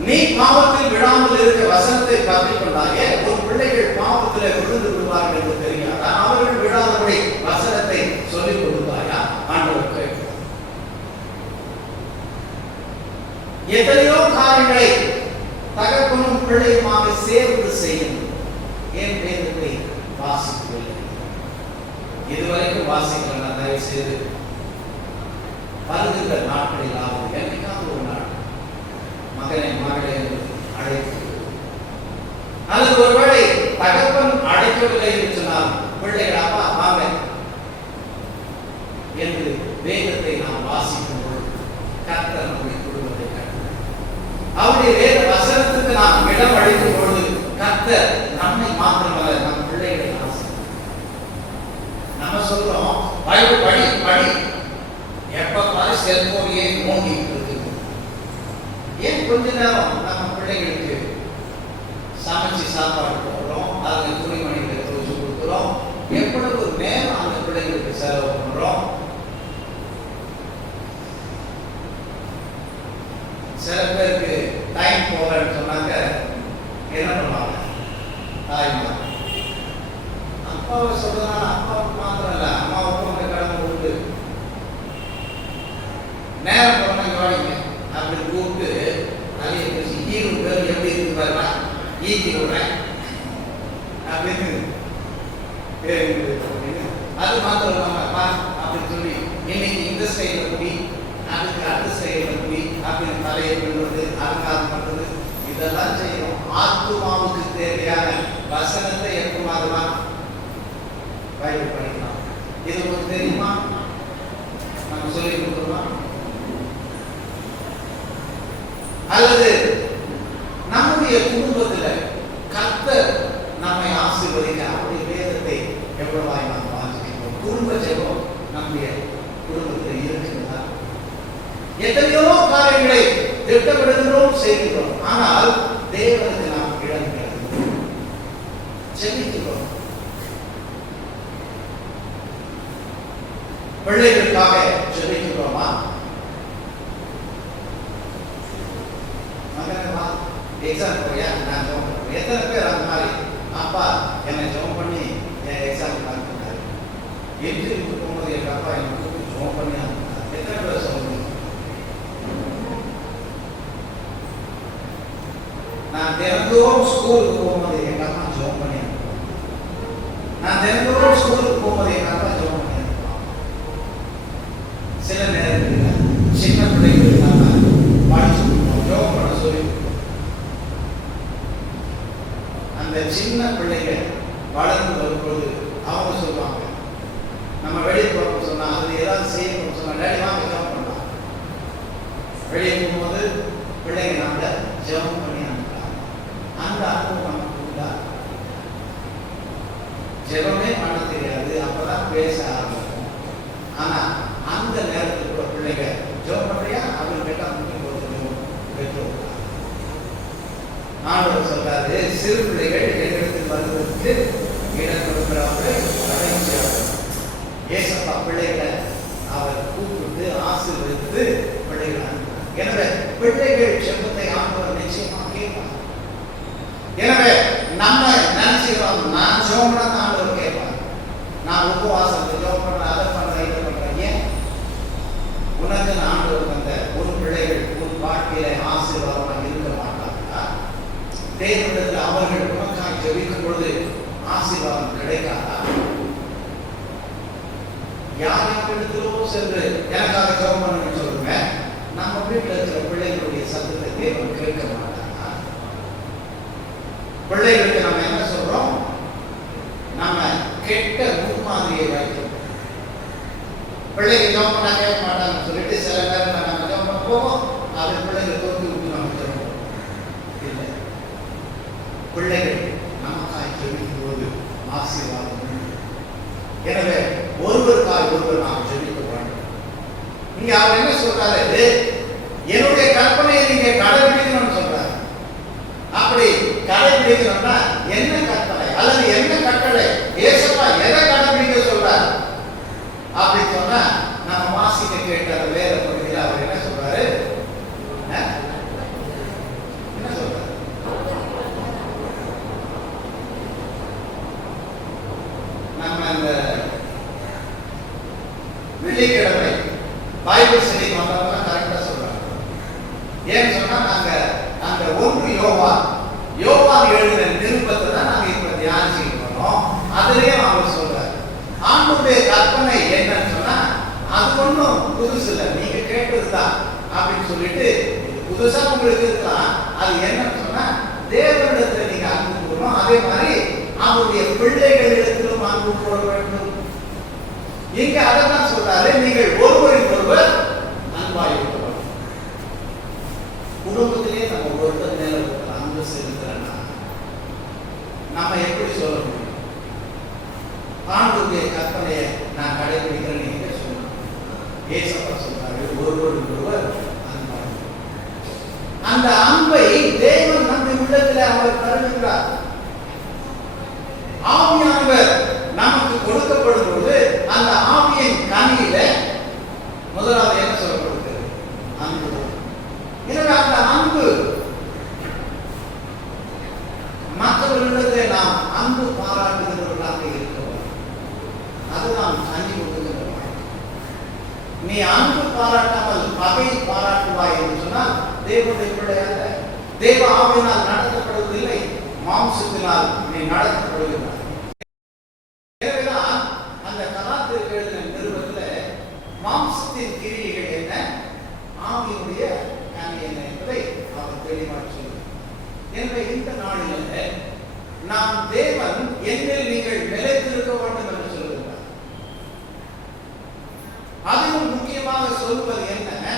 நீ பாவத்தில் விழாமல் இருக்க வசனத்தை பற்றி கொண்டாயே, உன் பிள்ளைகள் பாவத்தில் விழுந்து விடுவார்கள் என்று தெரியாதா? அவர்கள் விழாதபடி வசனத்தை சொல்லிக் கொடுத்தாயா? ஆண்டவர் கேட்கிறார். எத்தனையோ காரியங்களை தகப்பனும் பிள்ளையுமாக சேர்ந்து செய்யும். என் வேதத்தை வாசிக்கவில்லை, இதுவரைக்கும் வாசிக்கல. தயவு செய்து வருகின்ற நாட்களில் ஆகும் என்னைக்காவது ஒரு நாள் மகனை மகளை அழைத்து, அல்லது ஒருவேளை தகப்பன் அழைக்கவில்லை என்று சொன்னால் பிள்ளைகள் அப்பா வாங்க என்று வேதத்தை நாம் வாசிக்கும் பொழுது கர்த்தர் நம்முடைய குடும்பத்தை கட்டுகிறார். அவருடைய வேத வசனத்துக்கு நாம் இடம் அளிக்கும் பொழுது கர்த்தர் நம்மை மாத்திரமல்ல நம் பிள்ளைகளை ஆசீர்வதிக்கிறார். நம்ம சொல்றோம் பைபிள் படி படி, எப்ப பாரு செல்போனையே நோண்டி இருக்கு. ஏன் கொஞ்ச நேரம் நம்ம பிள்ளைகளுக்கு சமைச்சு சாப்பாடு போடுறோம், அதுக்கு துணிமணிகளை துவைச்சு கொடுக்குறோம், எவ்வளவு நேரம் அந்த பிள்ளைகளுக்கு செலவு பண்றோம்? சில பேருக்கு டைம் போகலன்னு சொன்னாங்க, என்ன பண்ணுவாங்க? தாய்மார் அப்பாவை சொல்றதுனா அப்பாவுக்கு மாத்திரம் இல்லை, அம்மாவுக்கும் அந்த கடமை உண்டு. நேரம் போன கவனிங்க அப்படி கூப்பிட்டு நிறைய பேசி ஈவு பேர் எப்படி இருக்கு பாருங்க, ஈட்டி விடுறேன் அப்படின்னு அது மாத்திரம் இல்லாமப்பா அப்படின்னு சொல்லி இன்னைக்கு இந்த ஸ்டைல குடி, அதுக்கு அடுத்த ஸ்டைல குடி அப்படின்னு தலையை விடுறது, அலங்காரம் பண்றது, இதெல்லாம் செய்யணும். ஆத்துமாவுக்கு தேவையான வசனத்தை எப்ப மாதிரிலாம் பைபிள் படிக்கலாம். இது உங்களுக்கு தெரியுமா? நம்ம சொல்லி கொடுக்குறோமா? அல்லது நம்முடைய குடும்பத்தில் கர்த்தர் நம்மை ஆசீர்வதிக்க அவருடைய வேதத்தை எவ்வளவாய் நாம் வாசிக்கிறோம்? குடும்ப ஜெபம் நம்முடைய குடும்பத்தில் இருக்கிறதா? எத்தனையோ காரியங்களை திட்டமிடுகிறோம், செய்கிறோம், ஆனால் தேவனுக்கு நாம் இழந்து ஜெபிக்கிறோம். பிள்ளைகளுக்காக ஜெபிக்கிறோமா? எக்ஸாம் போறியா, நான் ஜெபம் பண்ணுறேன். எத்தனை பேர் அந்த மாதிரி அப்பா என்னை ஜெபம் பண்ணி என் எக்ஸாம் பார்த்துட்டாரு, இன்டர்வியூக்கு போகும்போது எங்கள் அப்பா என்னை கூப்பிட்டு ஜெபம் பண்ணி அனுப்பினார். எத்தனை பேர் சொல்லுங்க? நான் தினந்தோறும் ஸ்கூலுக்கு போகும்போது எங்கள் அம்மா ஜெபம் பண்ணி அனுப்புவாங்க. நான் தினந்தோறும் ஸ்கூலுக்கு போகும்போது எங்கள் அப்பா ஜெபம் பண்ணி அனுப்புவாங்க. சில நேரத்தில் சின்ன பிள்ளைகள் நம்ம படிச்சு ஜெபம் பண்ண சொல்லி அந்த சின்ன பிள்ளைகள் வளர்ந்து வரும்பொழுது அவங்க சொல்லுவாங்க, நம்ம வெளியே போகிறோம்னு சொன்னால் அது ஏதாவது செய்யணும்னு சொன்னால் டேடி வாங்க ஜெபம் பண்ணலாம். வெளியே போகும்போது பிள்ளைங்க நம்ம ஜெபம் பண்ணி அனுப்புறாங்க. அந்த அனுபவம் நமக்கு உண்டா? ஜெபமே பண்ண தெரியாது, அப்பதான் பேச ஆரம்பிக்கும். ஆனா அந்த நேரத்தில் கூட பிள்ளைங்க ஜெபம் பண்றியா அப்படின்னு கேட்டா முக்கியம் போது பெற்றோர் ஆண்டவர் சொல்றாரு, சிறு பிள்ளைகள் என்னிடத்தில் வருவதற்கு இடம் கொடுக்கிறார்கள். ஏசப்பா பிள்ளைகளை அவர் கூப்பிட்டு ஆசீர்வதித்து பிள்ளைகளை அனுப்புகிறார். எனவே பிள்ளைகள் செபத்தை ஆண்டவர் நிச்சயமாக கேட்பார். எனவே நம்ம நினைச்சுக்கிறோம், நான் ஜெபம் பண்ண ஆண்டவர் கேட்பார், நான் உபவாசத்தை ஜெபம் பண்றேன், அதை பண்றேன், இதை பண்றேன். ஏன்? உனக்கு ஆண்டவர் வந்த உன் பிள்ளைகள் உன் வாழ்க்கையில ஆசீர்வாதமாக இருக்க மாட்டாங்களா? தேவனிடத்தில் அவர்கள் உனக்காக ஜெபிக்கும் பொழுது ஆசீர்வாதம் கிடைக்காதா? யார் இடத்திலோ சென்று எனக்காக ஜெபம் பண்ணுன்னு சொல்லுங்க, நம்ம வீட்டில் இருக்கிற பிள்ளைகளுடைய சத்தத்தை தேவன் கேட்க மாட்டாங்க. பிள்ளைகளுக்கு நம்ம என்ன சொல்றோம்? நம்ம கெட்ட முன்மாதிரியை வைக்கும். பிள்ளைங்க ஜோம் பண்ண கேட்க மாட்டாங்கன்னு சொல்லிட்டு சில நேரம் நாங்கள் ஜோம் பண்ண போவோம், அது பிள்ளைங்க தோற்று விட்டு நம்ம சொல்லுவோம். இல்லை, பிள்ளைகள் நமக்காய் ஜெபிக்கும் போது ஆசீர்வாதம். எனவே ஒருவருக்காய் ஒருவர் நாம் ஜெபிக்க வேண்டும். இங்க அவர் என்ன சொல்றாரு? என்னுடைய கற்பனையை நீங்க கடைபிடிக்கணும்னு சொல்றாரு. அப்படி கடைபிடிக்கணும்னா என்ன கற்பனை அல்லது என்ன கட்டளை? ஏசப்பா எதை கடைபிடிக்க சொல்றாரு அப்படி சொன்னா நம்ம வாசிக்க கேட்ட வேற பகுதியில் அவர் என்ன சொல்றாரு? என்ன சொல்றாரு? நம்ம இந்த வெள்ளிக்கிழமை பைபிள் ஸ்டடிக்கு வந்தவங்க கரெக்டா சொல்றாங்க. ஏன்னு சொன்னா நாங்க அந்த 1 யோவான் எழுதின நிருபத்தை தான் நாங்க இப்ப தியானிச்சுட்டு வரோம். அதுலயும் அவர் சொல்றாரு ஆண்டவருடைய கற்பனை என்னன்னு சொன்னா அது ஒன்றும் புதுசு இல்லை, நீங்க கேட்டதுதான் அப்படின்னு சொல்லிட்டு புதுசா உங்களுக்கு இருக்கலாம். அது என்னன்னு சொன்னா தேவனிடத்துல நீங்க அன்பு கூறணும், அதே மாதிரி அவருடைய பிள்ளைகளிடத்திலும் அன்பு கூற வேண்டும். இங்க அதான் சொல்றாரு, நீங்கள் ஒருவருக்கு ஒருவர் அன்பாய் இருக்க வேண்டும். குடும்பத்திலேயே நம்ம ஒருத்தர் மேல ஒருத்தர் அன்பு செலுத்துறேன்னா நம்ம எப்படி சொல்ல முடியும்? ஆண்டவருடைய கற்பனையை நான் கடைபிடிக்கிறேன்னு நீங்க சொல்லணும். ஏசப்பா சொல்றாரு ஒருவருக்கு ஒருவர் அன்பாய். அந்த அன்பை தேவன் நம்ம உள்ளத்தில் அவர் தருகிறார். ஆவியானவர் நமக்கு கொடுக்கப்படும் போது அந்த ஆவியின் கனியில முதலாவது என்ன சொல்லப்படுகிறது? அன்பு. எனவே அந்த அன்பு மற்றவர்களிடத்திலே நாம் அன்பு பாராட்டுகிறவர்களாக இருக்கிறோம். அதுதான் கனி கொடுக்கிற வாழ்க்கை. நீ அன்பு பாராட்டாமல் பகை பாராட்டுவாய் என்று சொன்னால் தேவனுடைய பிள்ளையாக தேவ ஆவியினால் நடத்தப்படுவதில்லை, மாம்சத்தினால் நீ நடத்தப்படுகிறாய். எனவேதான் அந்த கலாத்திற்கு எழுதின நிருபத்தில் மாம்சத்தின் கிரியைகள் என்ன, ஆவியுடைய கனி என்ன என்பதை அவர் தெளிவாக சொல்கிறார். எனவே இந்த நாளில் நாம் தேவன் என்னில் நீங்கள் நிலைத்திருக்க வேண்டும் என்று சொல்கிறார். அதிலும் முக்கியமாக சொல்வது என்ன,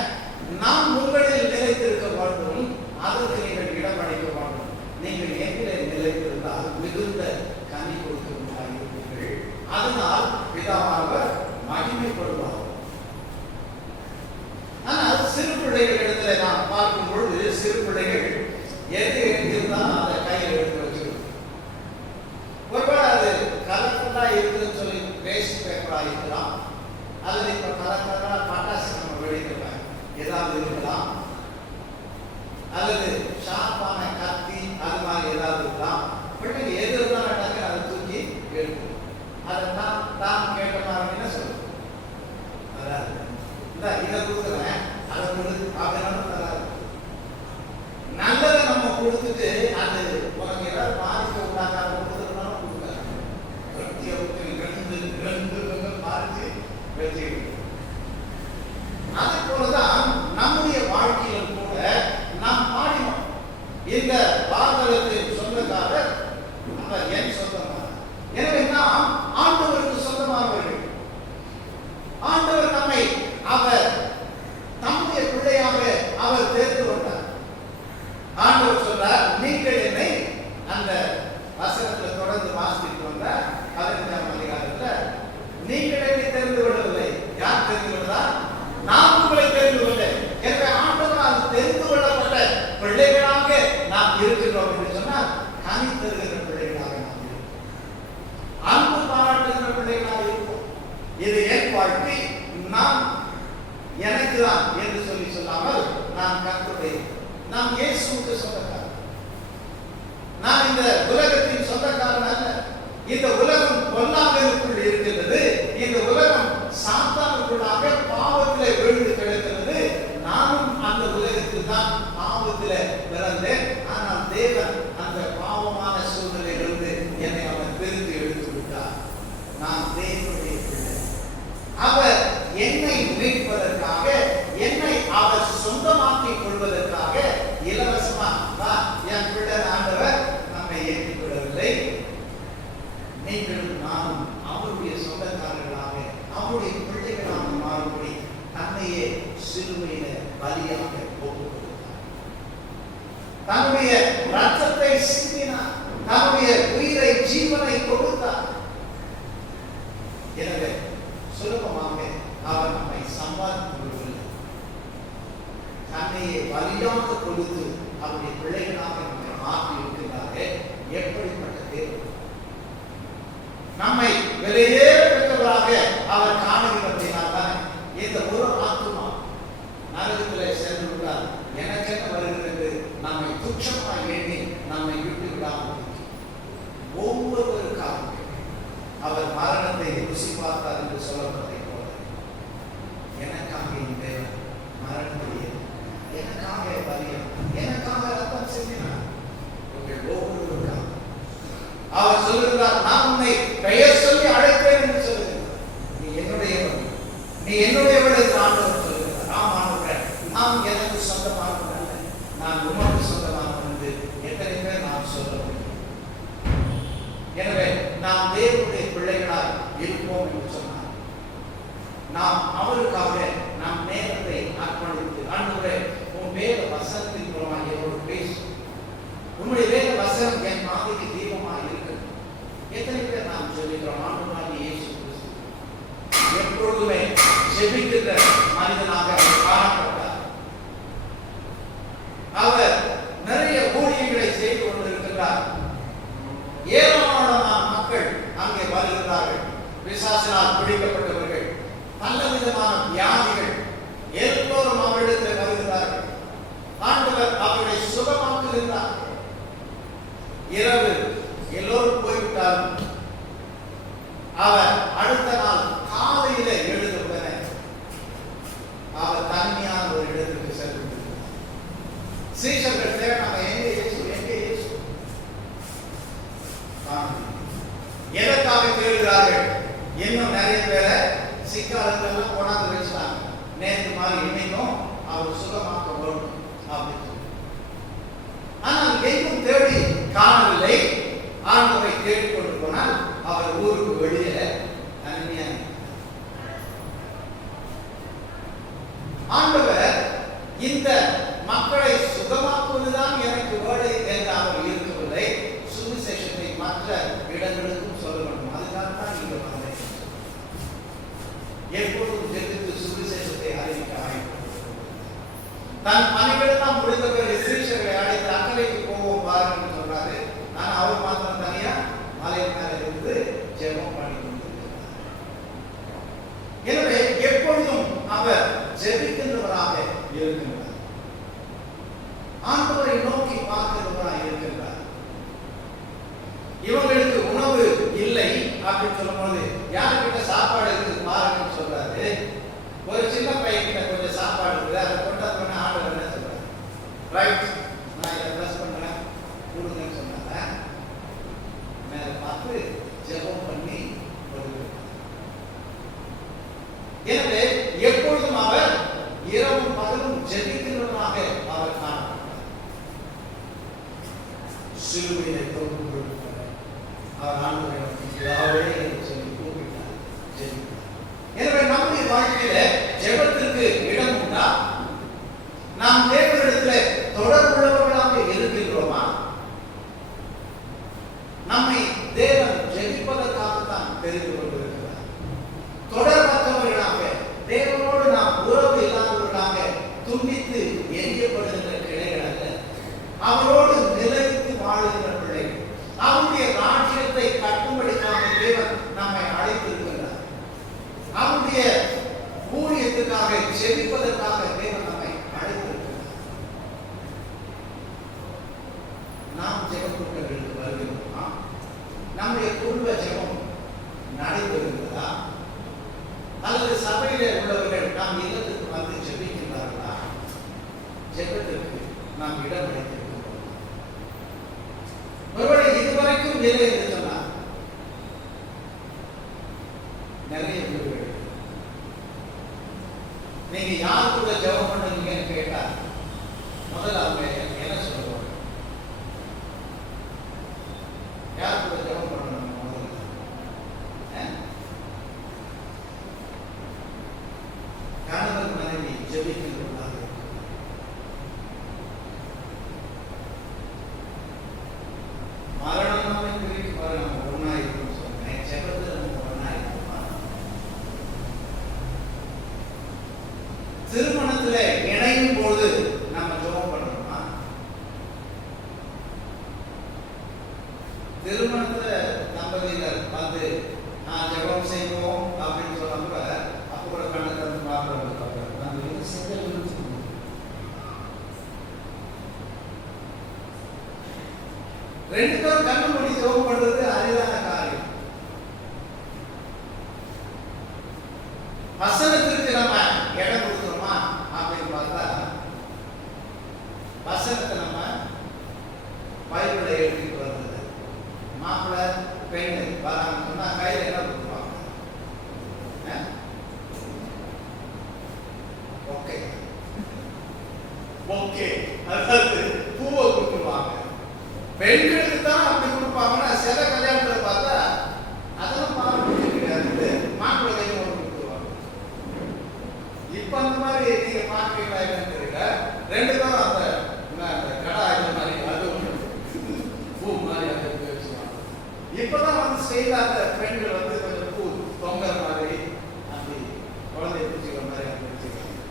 நாம் உங்களில் நிலைத்திருக்க வேண்டும், அதற்கு நீங்கள் இடம் அளிக்க வேண்டும். நீங்கள் என்னிலே நிலைத்திருந்தால் மிகுந்த கனி கொடுக்கிறீர்கள், அதனால் பிதாவானவர் மகிமைப்படுவார். ஆனால் சிறு பிள்ளைகளிடத்தில் நாம் பார்க்கும் பொழுது சிறு பிள்ளைகள் எது இருந்தாலும் அதை கையில் எடுத்து வச்சுக்கணும். ஒருவேளை அது கலர்ஃபுல்லா இருக்குன்னு சொல்லி வேஸ்ட் பேப்பரா இருக்கலாம், அல்லது இப்ப கலர்ஃபுல்லா பட்டாசு நம்ம வெடிக்கலாம் ஏதாவது இருக்கலாம், அல்லது ஷார்ப்பான கத்தி அது மாதிரி ஏதாவது இருக்கலாம். பிள்ளைங்க எது இருந்தாலும் அதை தூக்கி எடுக்கும். அதை தான் கேட்ட மாதிரி என்ன சொல்லுது? அதாவது இதை கொடுக்குறேன், அதை கொடுத்து அப்படின்னாலும் தராது. நல்லதை நம்ம கொடுத்துட்டு அது உனக்கு ஏதாவது பாதிக்க விடாத கொடுத்துருந்தாலும் கொடுக்காது. கட்டியை விட்டு ரெண்டு பாதிச்சு வச்சுக்கிட்டு. அதே போலதான் நம்முடைய வாழ்க்கையில் கூட நாம் பாடினோம், இந்த பாரதத்தின் சொந்தக்காரர் அவர் என் சொந்தக்காரர். எனவே நாம் ஆண்டவருக்கு சொந்தமானவர்கள். ஆண்டவர் நம்மை அவர் தம்முடைய பிள்ளையாக அவர் தேர்ந்து கொண்டார். ஆண்டவர் சொல்றார், நீங்கள் என்னை அந்த வசனத்தில் தொடர்ந்து வாசித்து வந்த 15ஆம் அதிகாரத்தில் நீங்கள் என்னை தெரிந்து கொள்ளவில்லை. யார் தெரிந்து கொள்ளார்? நான் உங்களை தெரிந்து கொண்டேன். எனவே ஆண்டவரால் தெரிந்து கொள்ளப்பட்ட பிள்ளைகளாக நாம் இருக்கிறோம் என்று சொன்னால் கனி தருகிற பிள்ளைகளாக நாம் இருக்கிறோம், அன்பு பாராட்டுகிற பிள்ளைகளாக இருப்போம். இது என் வாழ்க்கை, நான் எனக்கு தான் என்று சொல்லி சொல்லாமல் நான் கர்த்தருடைய, நாம் இயேசுவுக்கு சொந்தக்காரன். நான் இந்த உலகத்தின் சொந்தக்காரன் அல்ல. இந்த உலகம் பொல்லாதவருக்குள் இருக்கிறது, இந்த உலகம் சாத்தானுக்குள்ளாக பாவத்திலே விழுந்து கிடக்கிறது. நானும் அந்த உலகத்தில் தான் பாவத்திலே பிறந்தேன். ஆனால் தேவன் அந்த பாவமான சூழ்நிலையிலிருந்து என்னை அவர் பிரித்து எடுத்து விட்டார். நான் தேவனுடைய பிள்ளை. அவர் என்னை மீட்பதற்காக, என்னை அவர் சொந்தமாக்கிக் கொள்வதற்காக இலவசமா என் பிள்ளை ஆண்டவர் நம்மை ஏற்றுக்கொள்ளவில்லை. நீங்களும் நானும் அவருடைய சொந்தக்காரர்களாக அவருடைய பிள்ளைகளாக மாறும்படி தன்னையே சிலுவையில பலியாக ஒப்புக் கொடுத்தார். தன்னுடைய ரத்தத்தை சிந்தினார். தன்னுடைய உயிரை ஜீவனை கொடுத்தார். எனவே சுலபமாக அவர் நம்மை சம்பாதித்து விடவில்லை. தன்னையே பலியாக கொடுத்து அவருடைய பிள்ளைகளாக நம்மை மாற்றி இருக்கிறாரே, எப்படிப்பட்ட தேவன்! நம்மை விலையேற பெற்றவராக அவர் காணுகிறபடினால்தான் இந்த ஒரு ஆத்துமா நரகத்திலே சென்று விட்டால் எனக்கென்ன வருகிறது நம்மை துச்சமாய் எண்ணி நம்மை விட்டு விடாமல் ஒவ்வொருவருக்காக அவர் மரணத்தை ருசி பார்த்தார் என்று சொல்லப்பட்டதை போல எனக்காக இந்த மரணத்தை எனக்காக பலியம் எனக்காக ரத்தம் சிந்தினார். உங்கள் ஒவ்வொருவருக்காக அவர் சொல்லுகிறார், நான் உன்னை பெயர் சொல்லி அழைப்பேன் என்று சொல்லுகிறார். நீ என்னுடையவன், நீ என்னுடையவன் என்று ஆண்டவர் சொல்லுகிறார். ஆம் ஆண்டவரே, நாம் எனக்கு சொந்தமானவன் அல்ல, நான் உமக்கு சொந்தமானவன் என்று எத்தனை பேர் நாம் சொல்ல முடியும். எனவே நாம் தேவனுடைய பிள்ளைகளாய் இருப்போம் என்று சொன்னார். நாம் அவருக்காக நம் நேரத்தை அர்ப்பணித்து, ஆண்டவரே உன் வேத வசனத்தின் மூலமாக என்னோடு பேசும், உன்னுடைய வேத வசனம் என் பாதைக்கு தீபமாக இருக்கு. எத்தனை பேர் நாம் சொல்லிக்கிறோம், ஆண்டவராகிய இயேசு கிறிஸ்து எப்பொழுதுமே ஜெபிக்கிற மனிதனாக அவர் காணப்பட்டார். அவர் நிறைய ஊழியங்களை செய்து கொண்டிருக்கிறார். ஏராளமான மக்கள் அங்கே வருகிறார்கள். பிசாசினால் பிடிக்கப்பட்டவர்கள், நல்ல விதமான வியாதிகள், எல்லோரும் அவரிடத்தில் வருகிறார்கள். ஆண்டவர் அவர்களை சுகமாக்குகிறார். இரவு எல்லோரும் போய்விட்டாலும் அவர் அடுத்த நாள் காலையில எழுதுவதனை அவர் தனிமையான ஒரு இடத்துக்கு சென்று சீஷர்கள் தேவை எங்கே இயேசு எங்கே இயேசு எதற்காக தேடுகிறார்கள்? இன்னும் நிறைய பேரை சிக்காலத்தில் கொண்டாந்து வச்சுட்டாங்க. நேற்று மாதிரி இன்னைக்கும் அவர் சுகமாக்க வரும் அப்படின்னு. ஆனால் எங்கும் தேடி காணவில்லை. ஆண்டவரை தேடிக்கொண்டு போனால் அவர் ஊருக்கு வெளியே தனிமையாக. ஆண்டவர் இந்த மக்களை சுகமாக்குவதுதான் எனக்கு வேலை என்று அவர் இருக்கவில்லை. சுவிசேஷத்தை மற்ற இடங்களுக்கும் சொல்ல வேண்டும். அதுக்காக தான் நீங்க வந்தேன். எப்பொழுதும் ஜெபித்து சுவிசேஷத்தை அறிவிக்க தன் பணிகளெல்லாம் முடிந்த பிறகு சீஷர்களை அழைத்து அக்கறைக்கு போவோம் பாருங்கள் சொல்றாரு. ஆனால் அவர் மாத்திரம் தனியா மலை மேல இருந்து ஜெபம் பண்ணி கொண்டிருக்கிறார். எனவே எப்பொழுதும் அவர் ஜெபிக்கின்றவராக இருக்கின்றார். ஆண்டவரை நோக்கி பார்க்கிறவராக இருக்கின்றார். இவங்களுக்கு உணவு இல்லை அப்படின்னு சொல்லும் போது யாருக்கிட்ட சாப்பாடு இருக்கு பாருங்கன்னு சொல்றாரு. ஒரு சின்ன பையன் கிட்ட கொஞ்சம் சாப்பாடு இருக்குது, அதை கொண்டாந்து ஆண்டவர் என்ன சொல்றாரு? ரைட், நான் இதை ப்ளஸ் பண்றேன் கொடுங்கன்னு சொன்னாங்க. மேல பார்த்து ஜெபம் பண்ணி கொடுக்கிறார். எனவே எப்பொழுதும் அவர் இரவும் பகலும் ஜெபிக்கிறவராக அவர் காணப்பட்டார். சிலுவையை தொகுப்பு கொடுக்கிறார். அவர் ஆண்டவரை சொல்லி கூப்பிட்டார், ஜெபித்தார். எனவே நம்முடைய வாழ்க்கையில ஜெபத்திற்கு இடம் உண்டா? நாம் தேவனிடத்தில் தொடர்புள்ளவர்களாக இருக்கின்றோமா? நம்மை தேவன் ஜெபிப்பதற்காகத்தான் தெரிந்து கொண்டிருக்கிறார். தொடர்பற்றவர்களாக, தேவனோடு நாம் உறவு இல்லாதவர்களாக துண்டித்து எரியப்படுகின்ற கிளைகள் அல்ல, அவரோடு நிலைத்து வாழுகிற பிள்ளைகள். அவருடைய ராஜ்யத்தை கட்டும்படிக்காக தேவன் நம்மை அழைத்திருக்கிறார். அவருடைய ஊழியத்துக்காக ஜெபிப்பதற்காக தேவன் நம்மை அழைத்திருக்கிறார். நாம் ஜெபக்கூட்டங்களுக்கு வருகிறோமா? நம்முடைய குடும்ப ஜெபம் நடைபெறுகிறதா? அல்லது சபையிலே உள்ளவர்கள் நாம் இல்லத்துக்கு வந்து ஜெபிக்கின்றார்களா? ஜெபத்திற்கு நாம் இடம் அளித்திருக்கிறோம். ஒருவேளை இதுவரைக்கும் இல்லை என்று சொன்னார். நிறைய வீடுகள் நீங்க யார் கூட ஜெபம் பண்ணுவீங்கன்னு கேட்டா முதல்ல அவங்க என்ன சொல்லுவாங்க? யார் கூட ஜெபம் பண்ணணும்? முதல்ல வந்து நான் ஜெபம் செய்வோம் அப்படின்னு சொன்னப்ப அப்ப கூட கண்ணை திறந்து பார்க்கறதுக்கு நான் எது செஞ்சேன்னு சொல்லுவோம். ரெண்டு பேரும் கண்ணு மூடி ஜெபம் பண்றது அரிதான காரியம். வசனத்திற்கு நம்ம இடம் கொடுக்கிறோமா அப்படின்னு பார்த்தா வசனத்தை நம்ம பைபிளை எழுதிட்டு வந்தது. மாப்பிள்ளை பெண்ணு வரான்னு சொன்னா கையில என்ன கொடுப்பாங்க? ஓகே ஓகே, அதாவது பூவை கொடுத்துருவாங்க. பெண்களுக்கு தான் அப்படி கொடுப்பாங்கன்னா சில கல்யாணத்துல பார்த்தா அதெல்லாம் பாரம்பரிய கிடையாது, மாப்பிள்ளை கையில் ஒன்று கொடுத்துருவாங்க. இப்ப அந்த மாதிரி நீங்க பார்க்கீங்களா என்னன்னு தெரியல. ரெண்டு பேரும் அந்த கடை இந்த மாதிரி அது ஒன்று பூ மாதிரி அதை வச்சுருவாங்க. இப்பதான் வந்து ஸ்டைலா அந்த பெண்கள் வந்து கொஞ்சம் பூ தொங்குற மாதிரி அப்படி குழந்தைய பிடிச்சிக்கிற மாதிரி அப்படி வச்சுருக்காங்க.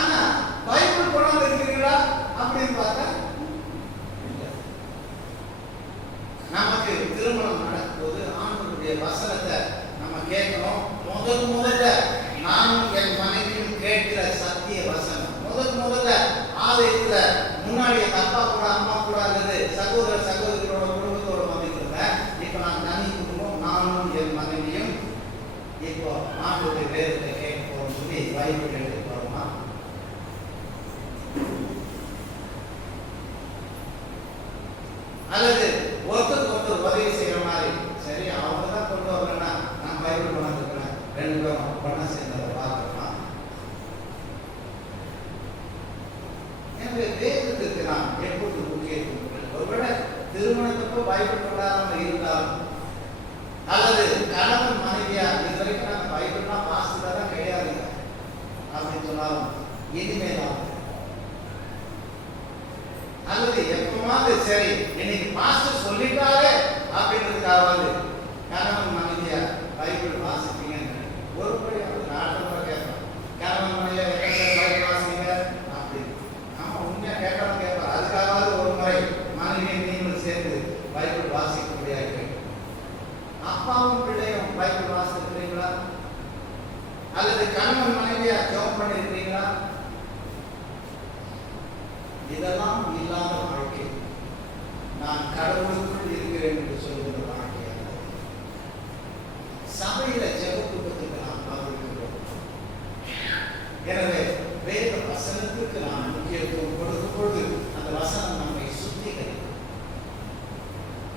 ஆனா பைபிள் கொண்டாந்து இருக்கிறீங்களா அப்படின்னு பார்த்தா நமக்கு திருமணம் நடக்கும்போது ஆண்டவருடைய வசனத்தை நம்ம கேட்கணும். முதல்ல நானும் என் மனைவியும் கேட்கிற சத்திய வசனம் முதல்ல ஆலயத்துல முன்னாடி என் அப்பா கூட அம்மா கூட அல்லது சகோதர சகோதரிகளோட குடும்பத்தோட வந்துருந்தேன். இப்ப நான் தனி குடும்பம், நானும் என் மனைவியும் இப்போ ஆண்டவருடைய வேதத்தை கேட்க போறோம் சொல்லி பைபிள் எடுத்து போறோமா? அல்லது ஒருத்தருக்கு ஒருத்தர் உதவி செய்யற மாதிரி சரி அவங்க தான் கொண்டு வரலன்னா நான் பைபிள் கொண்டாந்துருக்கிறேன் ரெண்டு பேரும் பண்ண சேர்ந்ததை பார்க்கலாம். எனவே வேதத்திற்கு நாம் எப்பொழுது முக்கியத்துவம், ஒருவேளை திருமணத்துக்கு பைபிள் கொண்டாடாம இருந்தாலும் அல்லது கணவன் மனைவியா இது வரைக்கும் நான் பைபிள்லாம் வாசித்ததான் கிடையாது அப்படின்னு சொன்னாலும் இனிமேலாம் அல்லது எப்பமாவது சரி இன்னைக்கு மாஸ்டர் சொல்லிட்டாரு அப்படின்றதுக்காவது கணவன் மனைவியா பைபிள் வாசிப்பீங்கன்னு ஒருபடி வந்து நாட்டமா கேட்பான். கணவன் மனைவியா பைபிள் வாசிங்க அப்படின்னு ஆமா உண்மையா கேட்டாலும் கேட்பார். அதுக்காவது ஒரு முறை மனைவியும் நீங்களும் சேர்ந்து பைபிள் வாசிக்க முடியாது. அப்பாவும் பிள்ளையும் பைபிள் வாசிக்கிறீங்களா? அல்லது கணவன் மனைவியா ஜெபம் பண்ணிருக்கீங்களா? இதெல்லாம் இல்லாத வாழ்க்கை நான் கடவுளுக்குள் இருக்கிறேன் என்று சொல்கிற வாழ்க்கை. சபையில ஜெப கூட்டத்துக்கு நாம் பார்க்கிறோம். எனவே வேத வசனத்திற்கு நாம் முக்கியத்துவம் கொடுக்கும் பொழுது அந்த வசனம் நம்மை சுத்திகரிக்கும்.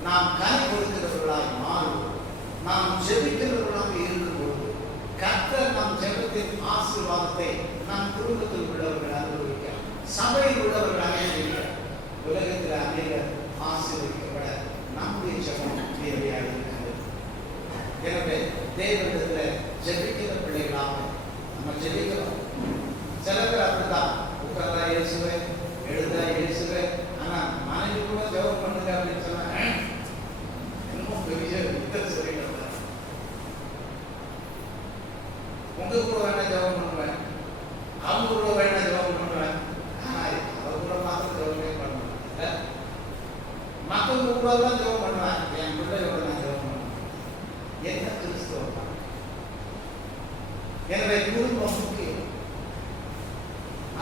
நாம் கனி கொடுக்கிறவர்களாய் மாறுவோம். நாம் ஜெபிக்கிறவர்களாக இருக்கும் பொழுது கர்த்தர் நம் ஜெபத்தின் ஆசீர்வாதத்தை நம் குடும்பத்தில் உள்ளவர்கள் அனுபவிக்கிறார், சபையில் உள்ளவர்கள் அனுபவிக்கிறார். உலகத்தில் அநேகர் ஆசீர்வதிக்கப்பட நம்முடைய ஜெபம் தேவையாக இருக்கிறது. எனவே தேவனிடத்தில் ஜெபிக்கிற பிள்ளைகளாக நம்ம ஜெபிக்கிறோம். சில பேர் அப்படித்தான் உட்கார்ந்தா இயேசுவே, எழுதா இயேசுவே, ஆனா மனைவி கூட ஜெபம் பண்ணுங்க அப்படின்னு சொன்னா இன்னும் பெரிய யுத்தம் சொல்லிட்டு உங்க கூட வேணா ஜெபம் பண்ணுவேன், அவங்க கூட வேணா ஜெபம் பண்ணுவேன், அவர் கூட மாத்திரம் ஜெபமே பண்ணுவேன், மற்றவங்க கூட தான் ஜெபம் பண்ணுவேன், என் பிள்ளையோட நான் ஜெபம் பண்ணுவேன். என்ன கிறிஸ்தவம்? எனவே குடும்பம் முக்கியம்.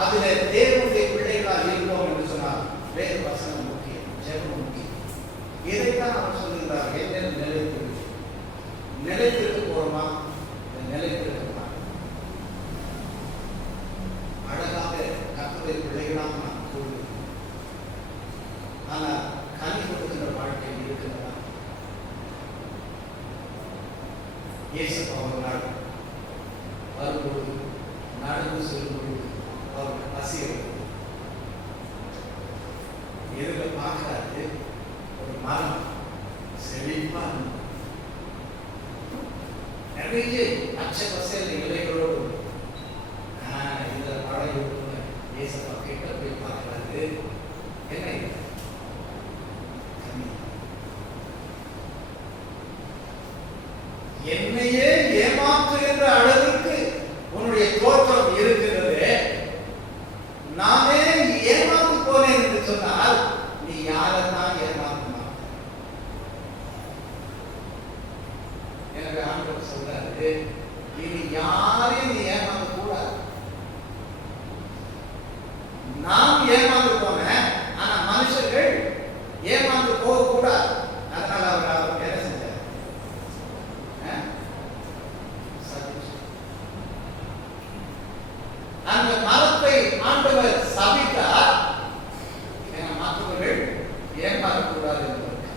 அதுல தேவனுடைய பிள்ளைகளாக இருக்கிறோம் என்று சொன்னால் வேத வசனம் முக்கியம், ஜெபம் முக்கியம். இதைத்தான் அவர் சொல்லுகிறார். என்ன நிலைத்திருக்க போறோமா? நிலைத்திருக்க அழகாக கர்த்தருடைய பிள்ளைகளாக நாம் கூறுகிறோம். ஆனால் கனி கொடுக்கின்ற வாழ்க்கை இருக்கிறதா? இயேசப்பா ஒரு நாள் வரும்பொழுது நடந்து செல்லும்பொழுது அவருக்கு பசி எதில் பார்க்கிறாரு, ஒரு மரம் செழிப்பா நிறைய பச்சை பசேல் இலைகளோடு இதில் மழை விட்டு இயேசப்பா கிட்ட போய் பார்க்கிறாரு. என்ன என்னையே ஏமாற்றுகின்ற அளவுக்கு உன்னுடைய தோற்றம் இருக்கிறது, நானே ஏமாந்து போனேன் என்று சொன்னால் நீ யாரைத்தான் ஏமாற்றினான்? சொல்றாரு, இனி யாரையும் நீ ஏமாத்த கூடாது. நாம் ஏமாந்து போனேன், ஆனா மனுஷர்கள் ஏமாந்து போக கூடாது. அதனால அவர் என்ன செஞ்சார்? அந்த மரத்தை ஆண்டவர் சபித்தார், மற்றவர்கள் ஏமாறக்கூடாது என்பதற்கு.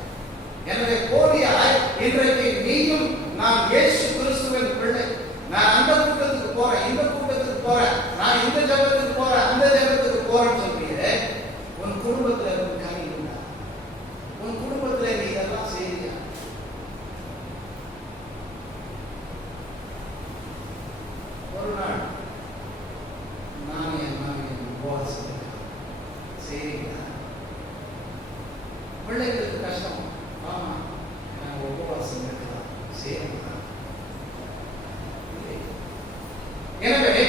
எனவே போலியாய் இன்றைக்கு நீயும் நான் இயேசு கிறிஸ்துவின் பிள்ளை, நான் அந்த கூட்டத்துக்கு போறேன், இந்த கூட்டத்துக்கு போறேன், நான் இந்த ஜெபத்துக்கு போறேன், அந்த ஜெபத்துக்கு போறேன்னு சொல்றீங்க. உன் குடும்பத்துல ஒரு கனி உண்டா? உன் குடும்பத்துல நீ இதெல்லாம் செய்ய ஒரு நாள் நான் என் மகன் உபவாசம் செய்றீங்களா? பிள்ளைகளுக்கு கஷ்டம், ஆமா நான் உபவாசம் இருக்கலாம், செய்யலாம். எனவே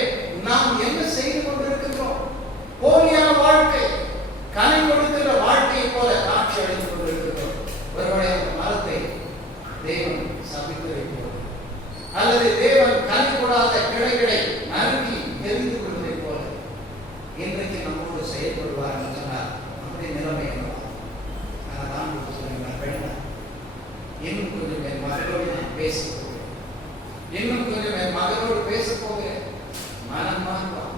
நாம் என்ன செய்து கொண்டிருக்கின்றோம்? போலியான வாழ்க்கை, கனி கொடுக்கிற வாழ்க்கையை போல காட்சி அளித்துக் கொண்டிருக்கிறோம். ஒருவேளை அந்த மரத்தை தேவன் சபித்து வைப்போம், அல்லது தேவன் கனி கொடாத கிளைகளை நறுக்கி எரிந்து விடுவதை போல இன்றைக்கு நம்மோடு செயல்படுவார் என்று சொன்னார். நம்முடைய நிலைமை என்னவா? நான் சொல்லுங்கள் வேண்டாம், இன்னும் கொஞ்சம் என் மகளோடு நான் பேசப் போகிறேன், இன்னும் கொஞ்சம் என் மகளோடு பேசப் போகிறேன். மனம் மாறுவான்,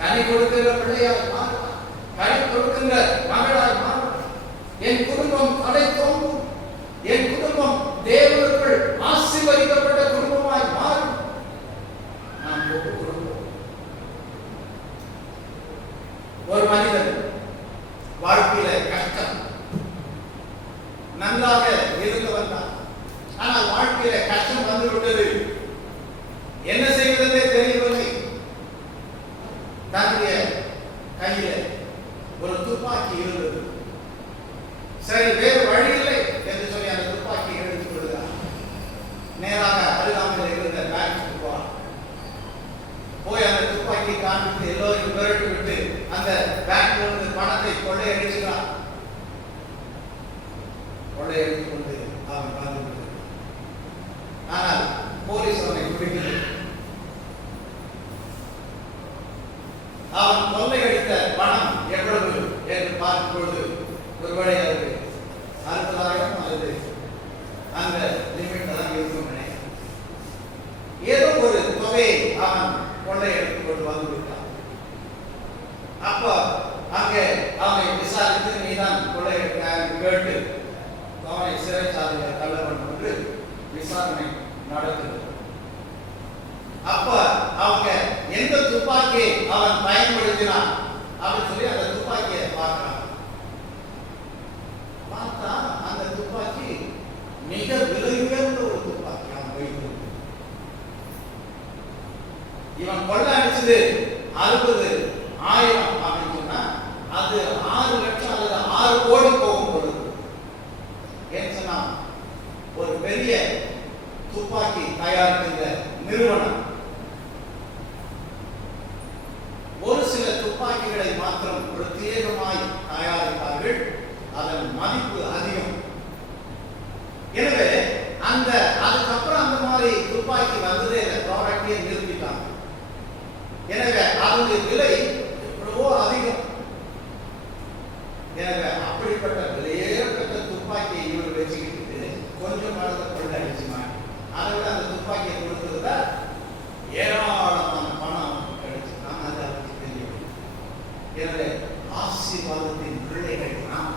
கனி கொடுக்கிற பிள்ளையாய் மாறுவான், கனி கொடுக்கின்ற மகளாய் மாறுவான். என் குடும்பம் தலை தோங்கும், என் குடும்பம் தேவனுக்குள் ஆசீர்வதிக்கப்பட்ட குடும்பமாய் மாறும். நாம் ஒப்புக்கொள்வோம். ஒரு மனிதன் வாழ்க்கையில கஷ்டம், நன்றாக இருந்தவன் தான், ஆனால் வாழ்க்கையில கஷ்டம் வந்து விட்டது, என்ன செய்வதே தெரியவில்லை. தன்னுடைய கையில ஒரு துப்பாக்கி இருந்தது. சரி, வேறு வழி இல்லை என்று சொல்லி அந்த துப்பாக்கி எடுத்துக் கொள்கிறார். நேராக அருகாமையில் இருந்த பேங்க்கு போய் அந்த துப்பாக்கி காண்பித்து எல்லோரையும் விரட்டி விட்டு அந்த பேங்க்ல இருந்து பணத்தை கொள்ளையடிக்கிறார். கொள்ளையடித்துக் கொண்டு அவன் வந்து விட்டார். ஆனால் போலீஸ் அவனை பிடிக்கிறது. அவன் கொள்ளையடித்த பணம் எவ்வளவு என்று பார்க்கும் பொழுது ஒருவேளை அது 60,000 அல்லது அந்த லிமிட் தான் இருக்கும் நினைக்கிறேன். ஏதோ ஒரு தொகையை அவன் கொள்ளையடித்துக் கொண்டு வந்து விட்டான். அப்ப அங்கே அவனை விசாரித்து நீதான் கொள்ளையடித்தான்னு கேட்டு அவனை சிறைச்சாலையில் தள்ள வேண்டும் என்று விசாரணை நடக்குது. அப்ப அவங்க எந்த துப்பாக்கியை அவன் பயன்படுத்தினான் அப்படின்னு சொல்லி அந்த துப்பாக்கியை பார்க்கிறான். பார்த்தா அந்த துப்பாக்கி மிக விலை உயர்ந்த ஒரு துப்பாக்கி அவன் வைத்து. இவன் கொள்ளை அடிச்சது 60,000 அப்படின்னு சொன்னா அது 6 லட்சம் அல்லது 6 கோடி போகும் பொழுது ஏன் சொன்னா ஒரு பெரிய துப்பாக்கி தயாரிக்கின்ற நிறுவனம் ஒரு சில துப்பாக்கிகளை மாத்திரம் பிரத்யேகமாய் தயாரிப்பார்கள். அதன் மதிப்பு அதிகம். எனவே அதுக்கப்புறம் அந்த மாதிரி துப்பாக்கி வந்ததே இல்லை, ப்ராடக்டே நிறுத்திட்டாங்க. எனவே அதனுடைய விலை எவ்வளவோ அதிகம். எனவே அப்படிப்பட்ட விலையேற்பட்ட துப்பாக்கியை இவர் வச்சுக்கிட்டு கொஞ்சம் மரத்தை கொள்ள அடிச்சுமாங்க. அதை விட அந்த துப்பாக்கியை கொடுத்ததுல ஏராளமான பணம் அவனுக்கு கிடைச்சு. நான் அதை அவருக்கு தெரியும். எனவே ஆசீர்வாதத்தின் பிள்ளைகள் நாம்.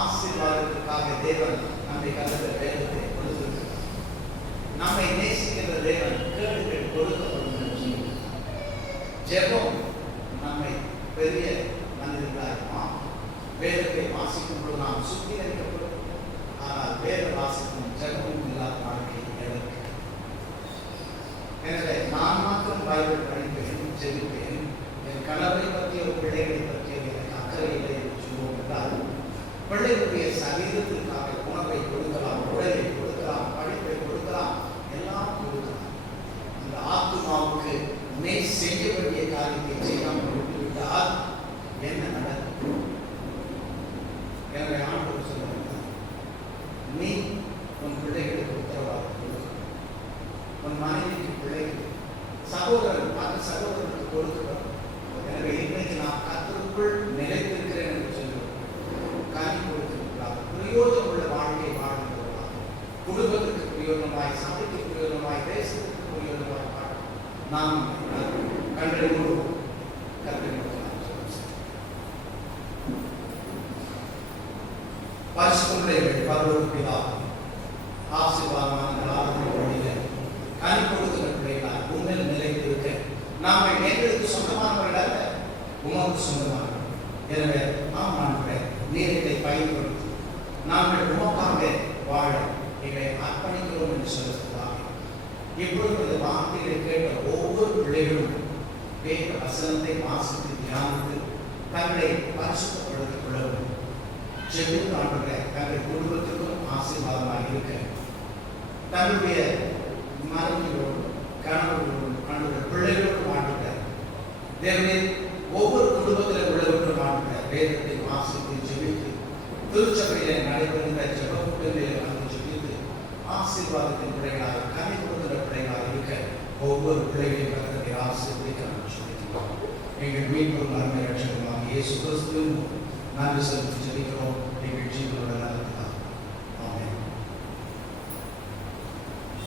ஆசீர்வாதத்துக்காக தேவன் நம்மை கலந்த வேதத்தை கொடுத்திருக்கிறார். நம்மை நேசிக்கின்ற தேவன் கேடுகள் கொடுக்கப்படும் என்று சொல்லுகிறார். ஜெபம் நம்மை பெரிய மனிதர்களாக வேதத்தை வாசிக்கும் பொழுது நாம் சுத்திகரிக்கப்படும். ஆனால் வேத வாசிக்கும் ஜெபமும் இல்லாத வாழ்க்கை எதற்கு? எனவே நான் மாத்திரம் பைபிள் படிப்பேன், ஜெபிப்பேன், என் கணவரை பற்றிய பிள்ளைகளை பற்றிய எனக்கு அக்கறை இல்லை என்று சொல்லுவோம் என்றால் பிள்ளைகளுடைய சரீரத்திற்காக உணவை கொடுக்கலாம், உடலை கொடுக்கலாம், படிப்பை கொடுக்கலாம், எல்லாம் கொடுக்கலாம். அந்த ஆத்துமாவுக்கு நீ செய்ய வேண்டிய காரியத்தை செய்யாமல் விட்டுவிட்டால் என்ன நடக்கும்? எனவே ஆண்டவர் சொல்லுகிறார், நீ உன் பிள்ளைகளுக்கு உத்தரவாதம் கொடுக்கணும். குடும்பத்துக்கு பிரயோஜனமாய், சபைக்கு பிரயோஜனமாய், தேசத்துக்கு பிரயோஜனமாய் நாம் கண்டறி கொள்வோம். பரிசுத்தமுடைய பரலோக பிதா, ஆசீர்வாதமான ஆராதனை கனி கொடுக்கிற பிள்ளைகளால் உண்மையில் நிலைத்திருக்க நாங்கள் எங்களுக்கு சொந்தமானவர்கள் அல்ல, உமக்கு சொந்தமானவர்கள். எனவே நாம் நீர் இதை பயன்படுத்தி நாங்கள் உமக்காக வாழ எங்களை அர்ப்பணிக்கிறோம் என்று சொல்லுகிறார். இப்பொழுது இந்த வார்த்தைகளை கேட்ட ஒவ்வொரு பிள்ளைகளும் வேத வசனத்தை வாசித்து தியானித்து தங்களை பரிசுத்தப்படுத்திக் கொள்ள வேண்டும். சென்று ஆண்டுகிற தங்கள் குடும்பத்திற்கும் ஆசீர்வாதமாக இருக்க தன்னுடைய மனைவியோடு கணவர்களோடு ஆண்டுகிற பிள்ளைகளோடு ஆண்டுகிற தேவனே ஒவ்வொரு குடும்பத்தில் உள்ளவர்களும் ஆண்டுகிற வேதத்தை வாசித்து ஜெபித்து திருச்சபையிலே நடைபெறுகிற ஜெப கூட்டங்களிலே வந்து ஜெபித்து ஆசீர்வாதத்தின் பிள்ளைகளாக கனி கொடுக்கிற பிள்ளைகளாக இருக்க ஒவ்வொரு பிள்ளைகளையும் கர்த்தரை ஆசீர்வதிக்க சொல்லிக்கிறோம். எங்கள் மீண்டும் அருமை ரட்சகமாக இயேசு கிறிஸ்துவின் நன்றி செலுத்தி ஜெபிக்கிறோம். எங்கள் ஜீவனோட